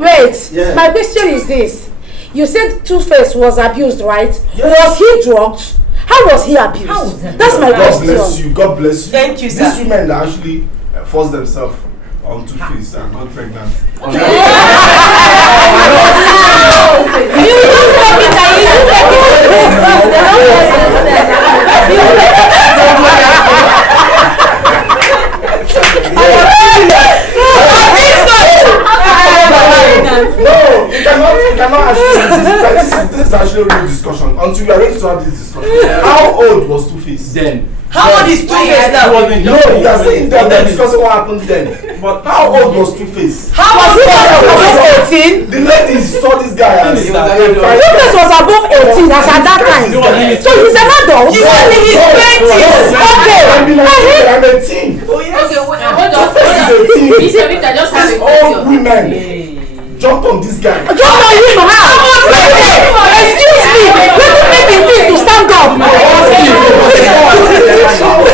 Wait. My question is this. You said Two-Face was abused, right? Yes. Was he drugged? How was he abused? That's my question. God bless you. God bless you. Thank you, sir. These women that actually force themselves on Two-Face and got pregnant. No, you cannot actually. This is actually a real discussion. Until we are ready to have this discussion. How old was Two-Face then? How old is Two-Face now? No, you are saying that they're discussing what happened then. But how old was Two-Face? How was he? 18? The ladies saw this guy as Two-Face was above 18 as at that time. So he's an adult. He was in his 20s. Okay. I'm a teen. Okay, hold on. Mr. Victor, just have a These question. old women jumped on this guy. Jump on him how? Excuse me. Let me make him need to stand up.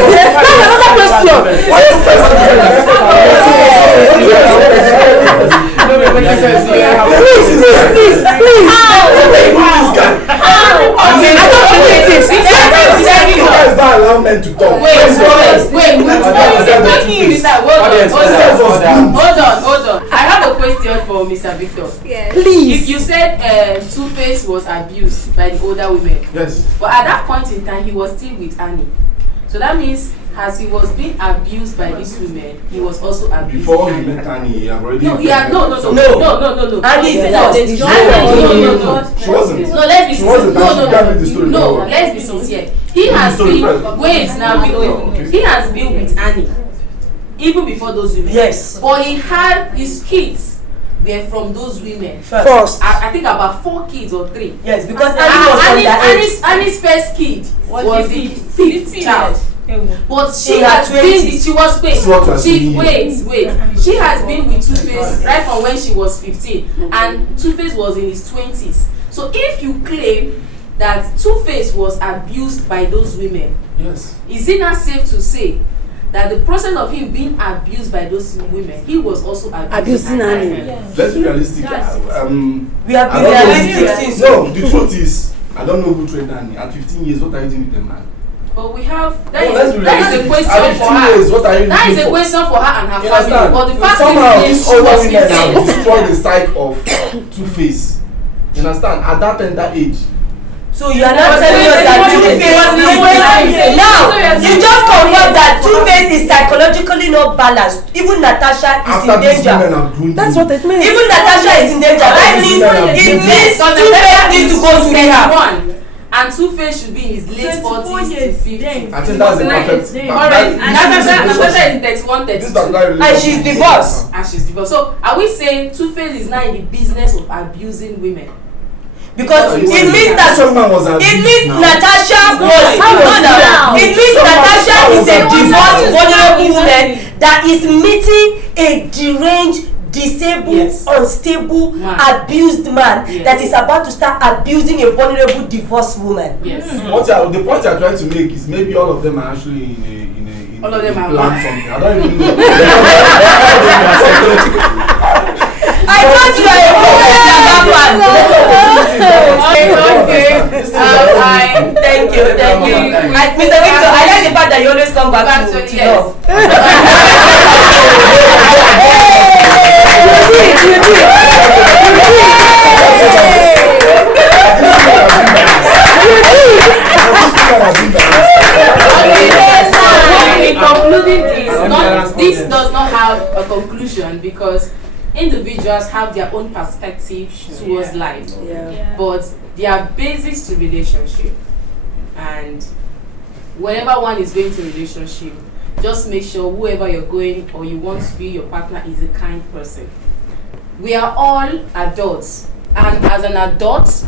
That's another question. Please. I don't believe this. You guys don't allow men to talk. Hold on. I have a question for Mr. Victor. Yes. Please. If you said Two-Face was abused by the older women, Yes. but at that point in time he was still with Annie. So that means as he was being abused by these women, he was also abused. Before he met Annie, he had already. No. Annie is Annie, no. She wasn't. No, let's be sincere. No. No, let's be sincere. He has been he has been with Annie even before those women. Yes. But he had his kids were from those women. First. I think about 4 kids or 3. Yes, because Annie was underage. Annie's first kid was the 5th child. But she had has 20. been she was wait. She has been with Two-Face right from when she was 15, and Two-Face was in his 20s. So if you claim that Two-Face was abused by those women, Yes. is it not safe to say that the process of him being abused by those women, he was also Abusing Annie. Let's be realistic. We have I been don't realistic know. since. No, the truth is, I don't know who trained Annie. At 15 years, what are you doing with a man? But we have No, let's be that is a realistic. question At for 15 her. years, what are you That is looking a for? question for her and her You family. understand? But the fact Somehow is, these she older was women have 15. destroyed the psyche of Two-Face. You understand? At that tender age. So you are not telling us that Two-Face now you just confirm that Two-Face is psychologically not balanced. Even Natasha is After in these women danger. have grown That's old. what it means. Even Natasha is in danger. That means it means Two-Face needs to go to rehab. And Two-Face should be in his late 40s to 50s. I think that's the perfect. Alright, Natasha is 31, This 32. particular And she's divorced. And she's divorced. So are we saying Two-Face is now in the business of abusing women? Because it means that someone was it means now. Natasha was it means Natasha is a divorced vulnerable woman that is meeting a deranged disabled, unstable, abused man that is about to start abusing a vulnerable divorced woman. Yes. The point you're trying to make is maybe all of them are actually in all of them are something. I don't even know. I thought you were a Thank you. Mr. Victor, I like the fact that you always come back to love. In concluding this does not have a conclusion because individuals have their own perspective towards life, but there are basics to relationship, and whenever one is going to a relationship, just make sure whoever you're going or you want to be your partner is a kind person. We are all adults, and as an adult,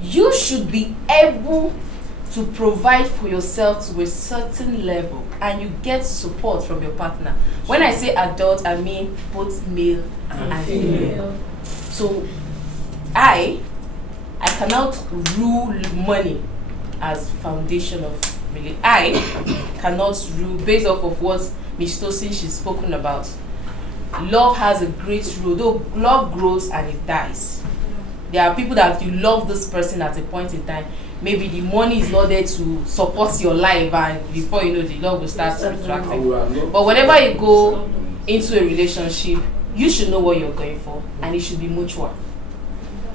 you should be able to provide for yourself to a certain level, and you get support from your partner. When I say adult, I mean both male and female. So I cannot rule money as foundation of really. I cannot rule based off of what Ms. Tosin she's spoken about. Love has a great role, though love grows and it dies. There are people that you love this person at a point in time. Maybe the money is not there to support your life, and before you know, the love will start retracting. But whenever you go into a relationship, you should know what you're going for, and it should be mutual.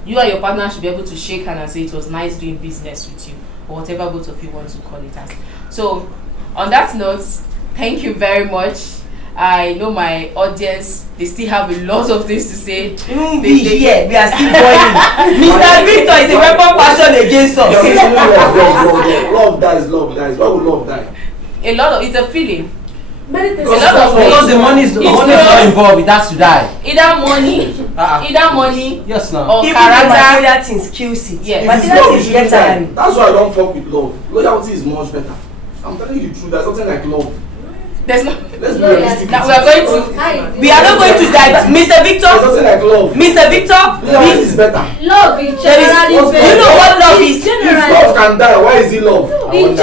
You and your partner should be able to shake hand and say it was nice doing business with you, or whatever both of you want to call it as. So, on that note, thank you very much. I know my audience, they still have a lot of things to say. We are still boiling. Mr. Victor is a weapon passion against us. Love dies. Why would love die? It's a feeling. Because the money is not involved, it has to die. Either money, yes, no. or even character. material things kills it. Yes. Material things get tiring. That's why I don't fuck with love. Loyalty is much better. I'm telling you the truth. There's something like love. There's no. Let's be realistic. We are not going to die. Mr. Victor. There's something like love. Mr. Victor. Loyalty is better. Love is generally better. You know what love is? If love can die, why is it love? No, we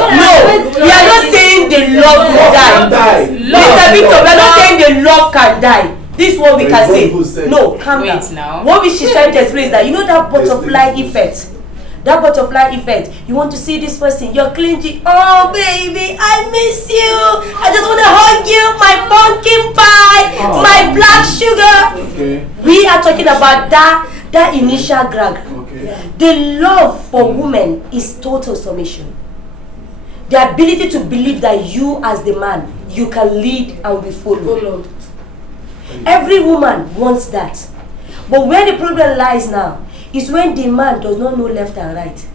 are not saying the love will die. Mr. Victor, we are not saying the love can die. This is what we can say. No, calm down. Now. What she's trying to explain is that you know that butterfly effect. That butterfly effect. You want to see this person, you're clingy. Oh baby, I miss you. I just want to hug you, my pumpkin pie, my black sugar. Okay. We are talking about that initial drag. Okay. The love for women is total submission. The ability to believe that you as the man, you can lead and be followed. Every woman wants that. But where the problem lies now is when the man does not know left and right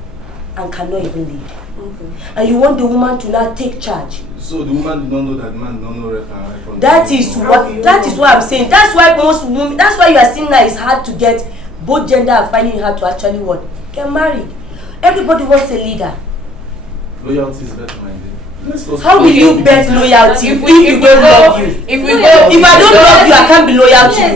and cannot even lead. Okay. And you want the woman to now take charge. So the woman did not know that the man did not know left and right from That is what I'm saying. That's why most women, that's why you are seeing now it's hard to get, both gender are finding it hard to actually get married. Everybody wants a leader. Loyalty is better, my dear. How will you bet loyalty if you don't love you? If I don't love you, I can't be loyal to you.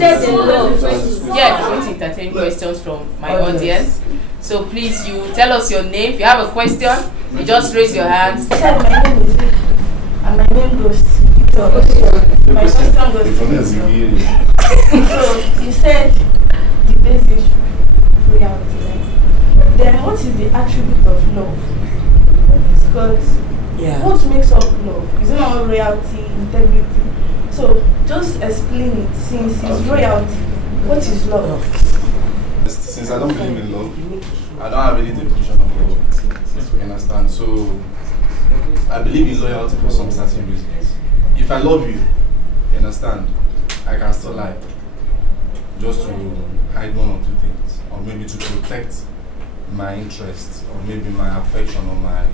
Yes, it's included in love. Yeah, I'm going to entertain questions from my audience. So please, you tell us your name. If you have a question, you just raise your hands. My name is Vic, and my name goes. My question goes. So you said the basic loyalty, right? Then what is the attribute of love? Because what makes up love? Is it not royalty, integrity? So just explain it. Since it's royalty, what is love? Since I don't believe in love, I don't have any definition of love. You understand? So I believe in loyalty for some certain reasons. If I love you, you understand, I can still lie just to hide one or two things, or maybe to protect my interests, or maybe my affection, or my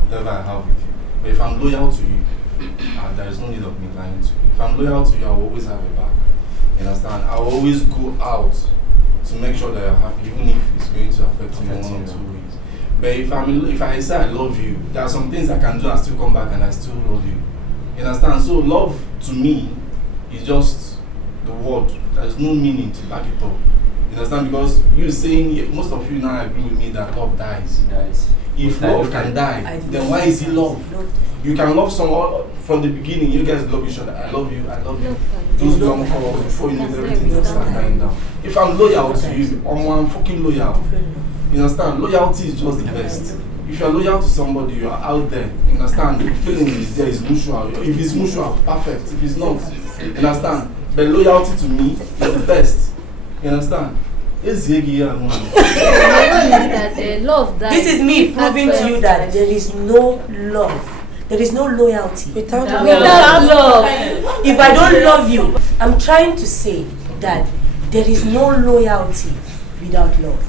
whatever I have with you. But if I'm loyal to you, there is no need of me lying to you. If I'm loyal to you, I will always have your back. You understand? I will always go out to make sure that you're happy, even if it's going to affect you in 1 or 2 ways. But if I say I love you, there are some things I can do and still come back and I still love you. You understand? So love to me is just the word. There's no meaning to back it up. You understand? Because you saying, most of you now agree with me that love dies. If love can die, then why is it love? You can love someone from the beginning. You guys love each other. I love you. I love you. Those long calls before you know everything will start dying down. If I'm loyal to you, I'm fucking loyal. You understand? Loyalty is just the best. If you're loyal to somebody, you are out there. You understand? The feeling is there, is mutual. If it's mutual, perfect. If it's not, you understand? But loyalty to me is the best. You understand? This is me proving to you that there is no love. There is no loyalty without love. If I don't love you, I'm trying to say that there is no loyalty without love.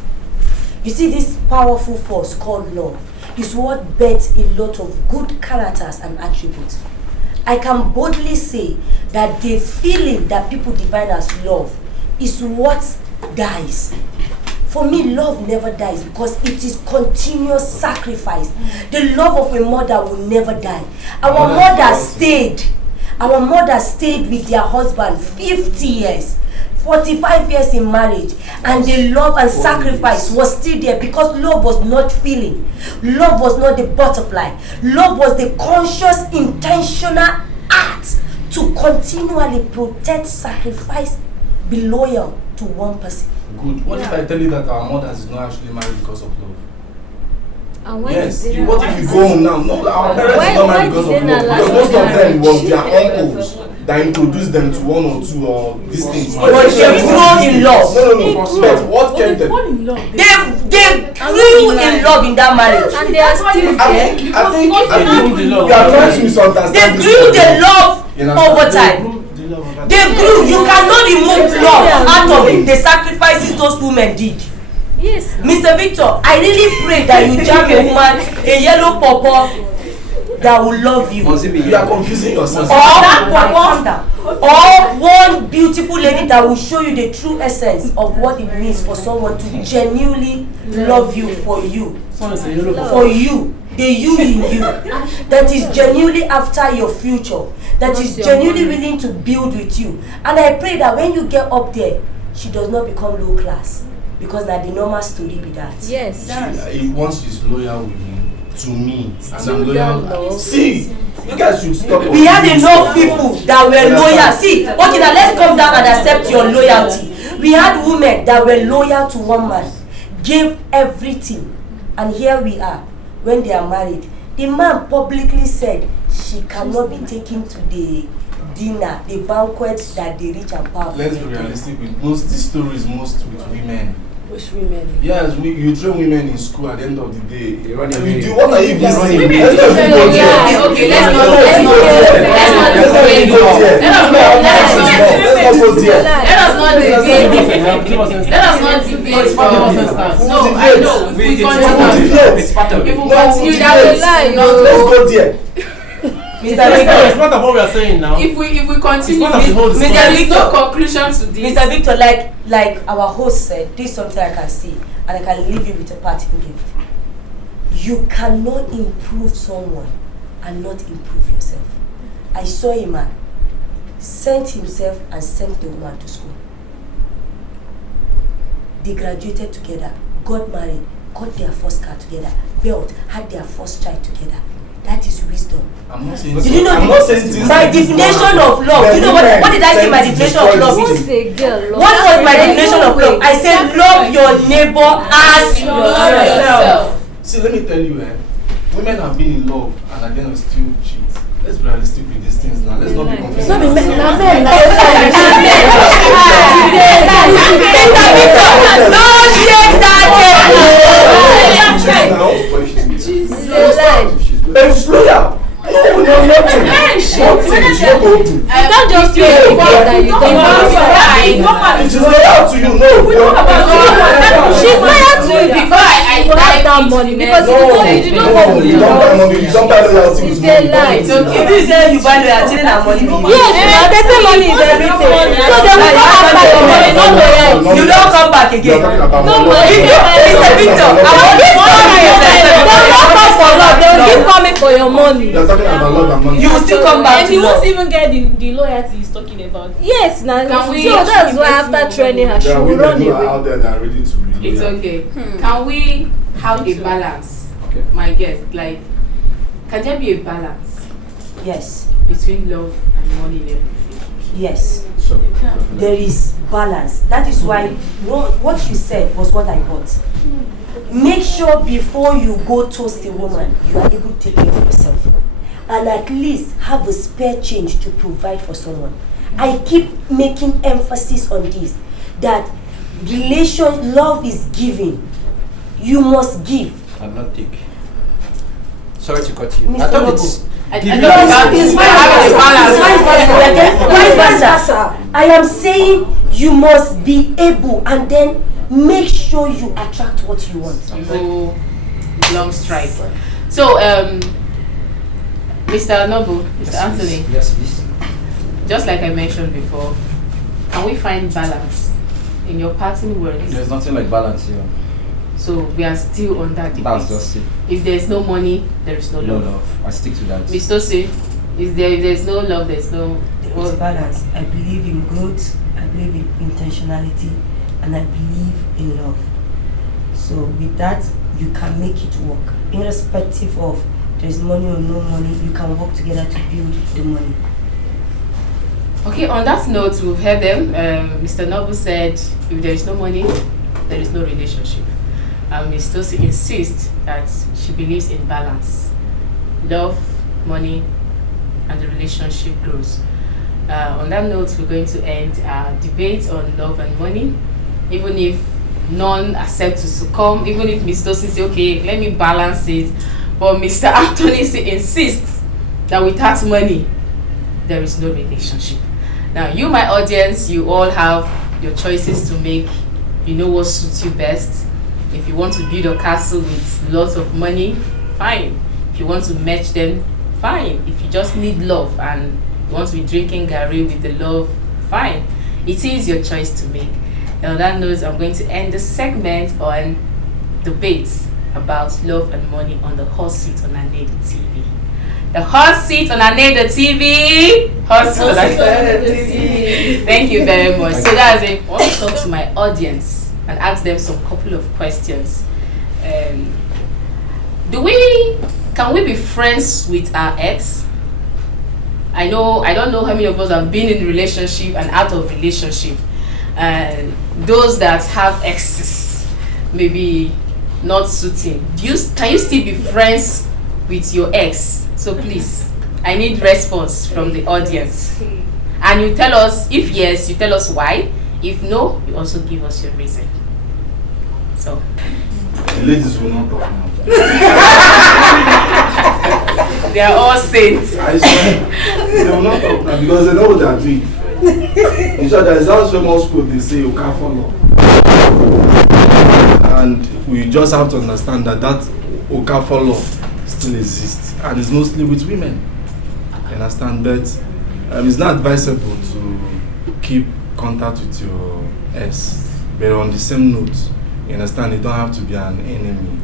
You see, this powerful force called love is what bets a lot of good characters and attributes. I can boldly say that the feeling that people define as love is what dies. For me, love never dies because it is continuous sacrifice. The love of a mother will never die. Our mother stayed with their husband 50 years, 45 years in marriage, and the love and sacrifice was still there because love was not feeling. Love was not the butterfly. Love was the conscious, intentional act to continually protect, sacrifice, be loyal to one person. Good. What if I tell you that our mothers is not actually married because of love? And why Yes. did they What if you go home now? No, our parents is not married because of love. Because most of them was their uncles that introduced them to one or two or these things. But they grew in love. No. But what kept them? They grew in love in that marriage. And they are still I there. think you are trying to misunderstand. They grew the love over time. They grew. You cannot remove love out of it. The sacrifices those women did. Yes. Mr. Victor, I really pray that you jam a woman, a yellow pawpaw that will love you. You are confusing yourself. Or one beautiful lady that will show you the true essence of what it means for someone to genuinely love you for you. For you. The you in you. That is genuinely after your future. That is genuinely willing to build with you. And I pray that when you get up there, she does not become low class. Because that the normal story be that. Yes. Once she's loyal with me, to me, and I'm loyal. See, you guys should stop. We had enough people that were loyal. See, okay, now let's come down and accept your loyalty. We had women that were loyal to one man, gave everything, and here we are. When they are married, the man publicly said she cannot be taken to the dinner, the banquet that the rich and powerful. Let's be realistic with these stories most with women. Which women? Yes, you train women in school at the end of the day. What are you saying? Let's not debate. No, I know. If we continue, It's part of it. if we continue that way, Let's go there. It's part of what we are saying now. If we continue, It's part of the whole discussion. there is no conclusion to this. Mr. Victor, like our host said, this is something I can see, and I can leave you with a parting gift. You cannot improve someone and not improve yourself. I saw a man sent himself and sent the woman to school. They graduated together, got married, got their first car together, built, had their first child together. That is wisdom. I'm not saying Did you know my definition of love? Do you know what did I say my definition of love is? What was my definition of love? I said love your neighbor as yourself. See, let me tell you, women have been in love and at the end of still cheat. Let's be realistic with these things now. Let's not be confused. No, Let's loyal. No, nothing. She's not open. You can't just do it that you don't know. She's loyal to you, no. She's loyal to you before I buy that money because you don't know what you don't buy money, you don't buy loyalty with money. If you say you buy loyalty, then our money. Yes, they say money is everything. So they will come after your money, not loyalty. You don't come back again. No money. Mr. Victor, I want this money. They will not come for love. They will keep coming for your and money. They're talking about love and money. You will still come back And to he won't love. even get the loyalty he's talking about. Yes, now Can we- so that's why after training her, she There are will women run who are out away. there that are ready to be It's loyal. okay. Can we have a balance? Okay. My guess, like, can there be a balance Yes, between love and money in everything? yes. Sure. There is balance. That is why what you said was what I got. Make sure before you go toast a woman, you are able to take care of yourself. And at least have a spare change to provide for someone. I keep making emphasis on this, that love is giving. You must give. I'm not thick. Sorry to cut you. Mr. I thought Noble. it's I giving. know that It's is having a balance. vice versa. I am saying you must be able, and then make sure you attract what you want. You go long strike. So, Mr. Noble, Mr. Anthony, Yes, please. just like I mentioned before, can we find balance in your parting words? There's nothing like balance here. So we are still on that debate. That's just it. If there's no money, there is no No love. love. I stick to that. Mr. C, if there's no love, there's no. There is balance. I believe in growth, I believe in intentionality, and I believe in love. So with that, you can make it work. Irrespective of there's money or no money, you can work together to build the money. Okay, on that note, we've heard them. Mr. Noble said, if there is no money, there is no relationship. And Ms. Tosi insists that she believes in balance. Love, money, and the relationship grows. On that note, we're going to end our debate on love and money. Even if none accept to succumb, even if Ms. Tosi says, okay, let me balance it. But Mr. Anthony insists that without money, there is no relationship. Now, you, my audience, you all have your choices to make. You know what suits you best. If you want to build a castle with lots of money, fine. If you want to match them, fine. If you just need love and you want to be drinking Gary with the love, fine. It is your choice to make. And on that note, I'm going to end the segment on debates about love and money on the hot seat on AnaedoTV. The hot seat on AnaedoTV. Hot seat on AnaedoTV. Thank you very much. So that's it. I want to talk to my audience and ask them some couple of questions. Can we be friends with our ex? I don't know how many of us have been in relationship and out of relationship. And those that have exes, maybe not suiting. Can you still be friends with your ex? So please, I need response from the audience. And you tell us, if yes, you tell us why. If no, you also give us your reason. So The ladies will not talk now. they are all saints. I swear, they will not talk now because they know what they are doing. In short, there is that famous quote they say, you can't follow. And we just have to understand that Okafor law still exists and it's mostly with women. You understand? But it's not advisable to keep contact with your ex. But on the same note, you understand, you don't have to be an enemy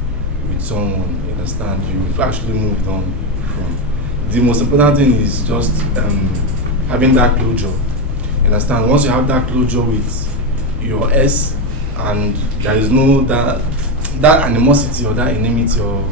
with someone. You understand? You've actually moved on from. The most important thing is just having that closure. You understand? Once you have that closure with your ex, and there is no that animosity or that enmity, or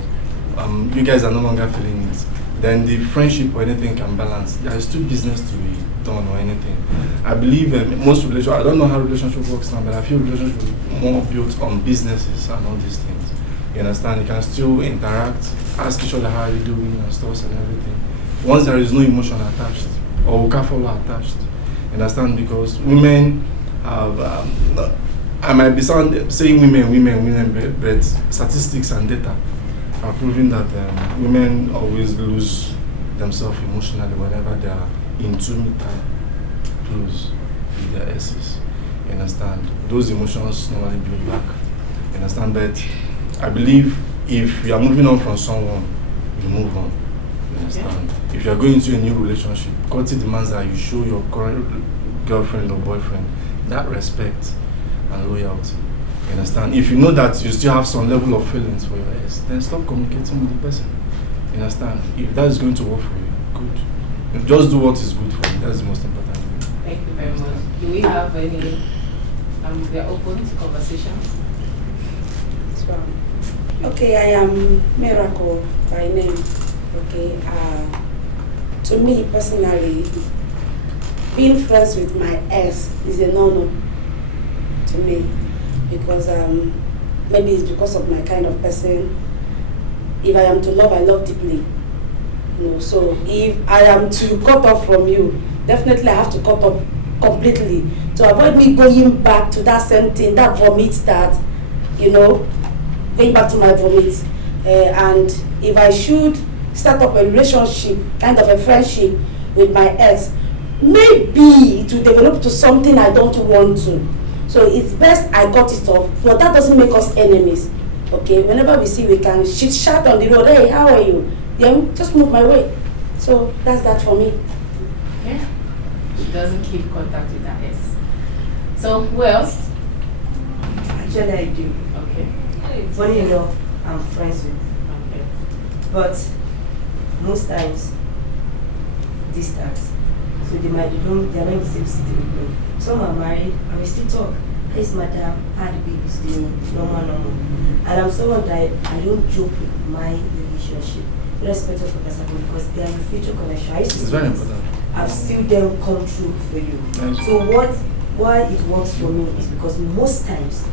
you guys are no longer feeling it, then the friendship or anything can balance. There is still business to be done or anything. I believe most relationships, I don't know how relationship works now, but I feel relationships are more built on businesses and all these things. You understand? You can still interact, ask each other how you doing and stuff and everything. Once there is no emotion attached or Okafor attached. You understand? Because women have, I might be saying women, but statistics and data are proving that women always lose themselves emotionally whenever they are intimate close with their exes. You understand? Those emotions normally build back. You understand? But I believe if you are moving on from someone, you move on. You understand? Yeah. If you are going into a new relationship, courtesy demands that you show your current girlfriend or boyfriend that respect and loyalty. You understand? If you know that you still have some level of feelings for your ex, then stop communicating with the person. You understand? If that is going to work for you, good. And just do what is good for you. That's the most important thing. Thank you very much. Do we have any? We are open to conversation. Okay, I am Miracle by name. Okay, to me personally, being friends with my ex is a no-no to me, because maybe it's because of my kind of person. If I am to love, I love deeply. You know, so if I am to cut off from you, definitely I have to cut off completely to avoid me going back to that same thing, that vomit that, going back to my vomit. And if I should start up a relationship, kind of a friendship with my ex, maybe it will develop to something I don't want to. So it's best I cut it off, but that doesn't make us enemies. Okay, whenever we see, we can shout on the road, hey, how are you? Then just move my way. So that's that for me. Okay. She doesn't keep contact with her ex. So who else? Actually, I do. Okay. Funny enough, I'm friends with. Okay. But most times, distance. So they are not in the same city with me. Some are married, and we still talk. Yes, madam, how the baby's doing, normal. And I'm someone that I don't joke with my relationship, irrespective of what's happening, because they are your future connection. It's very important. I've seen them come true for you. Nice. So why it works for me is because most times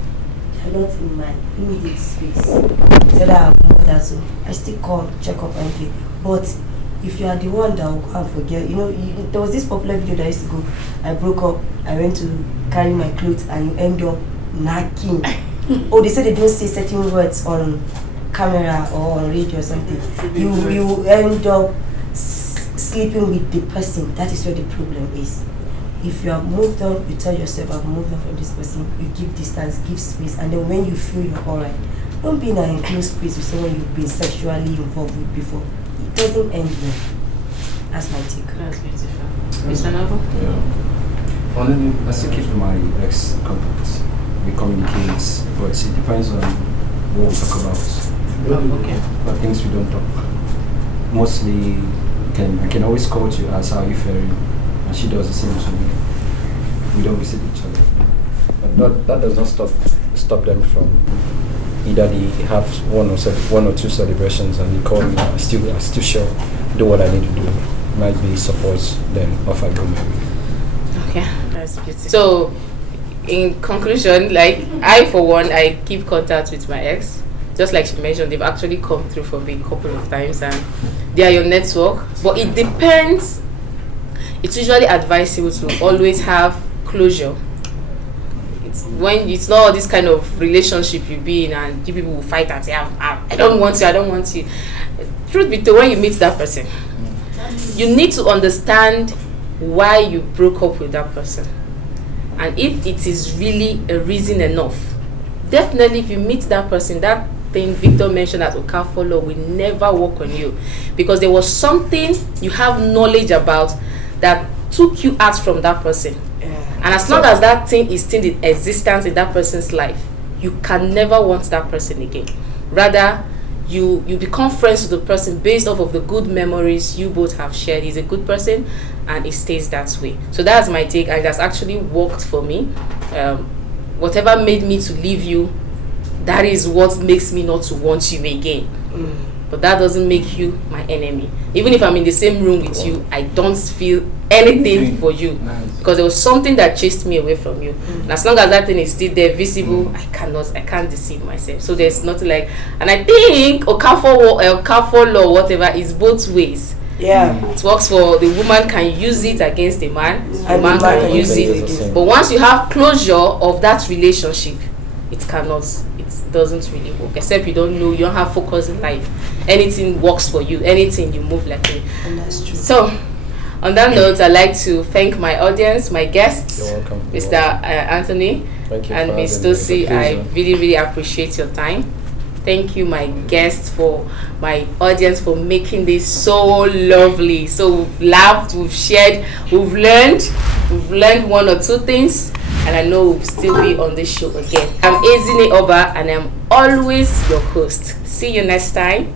they're not in my immediate space. So that I've moved that, so I still call, check up and everything. But if you are the one that will go and forget, there was this popular video that I used to go, I broke up, I went to carry my clothes, and you end up knocking. Oh, they say they don't say certain words on camera or on radio or something. You end up sleeping with the person. That is where the problem is. If you have moved on, you tell yourself, I've moved on from this person, you give distance, give space, and then when you feel you're alright, don't be in an enclosed space with someone you've been sexually involved with before. It doesn't end well. That's my take. That's beautiful. Mr. Noble? Yeah. I still keep my ex contact. We communicate, but it depends on what we talk about. Okay. But things we don't talk. Mostly, I can always call to ask how you faring, and she does the same to me. We don't visit each other. But that does not stop them from either they have one or two celebrations and they call me. I still sure do what I need to do. Might be support, then off I go maybe. Okay, that's beautiful. So, in conclusion, like I for one, I keep contact with my ex. Just like she mentioned, they've actually come through for me a couple of times, and they are your network. But it depends. It's usually advisable to always have closure. When it's not this kind of relationship you be in and you people will fight and say, I don't want you. Truth be told, when you meet that person, you need to understand why you broke up with that person. And if it is really a reason enough, definitely if you meet that person, that thing Victor mentioned as Okafolo will never work on you. Because there was something you have knowledge about that took you out from that person. And as long as that thing is still in existence in that person's life, you can never want that person again. Rather, you become friends with the person based off of the good memories you both have shared. He's a good person, and it stays that way. So that's my take, and that's actually worked for me. Whatever made me to leave you, that is what makes me not to want you again. But that doesn't make you my enemy. Even if I'm in the same room with you, I don't feel anything for you. Because there was something that chased me away from you. And as long as that thing is still there, visible, I can't deceive myself. So there's nothing like, and I think Okafor law, whatever, is both ways. Yeah. It works for the woman can use it against the man, the man can use it. But once you have closure of that relationship, it doesn't really work, except you don't have focus in life. Anything works for you, anything you move like it. And that's true. So on that note, I'd like to thank my audience, my guests. You're welcome. Mr. Anthony and Ms. Tosi. I really, really appreciate your time. Thank you, my guests, for my audience, for making this so lovely. So we've laughed, we've shared, we've learned one or two things, and I know we'll still be on this show again. I'm Ezine Oba, and I'm always your host. See you next time.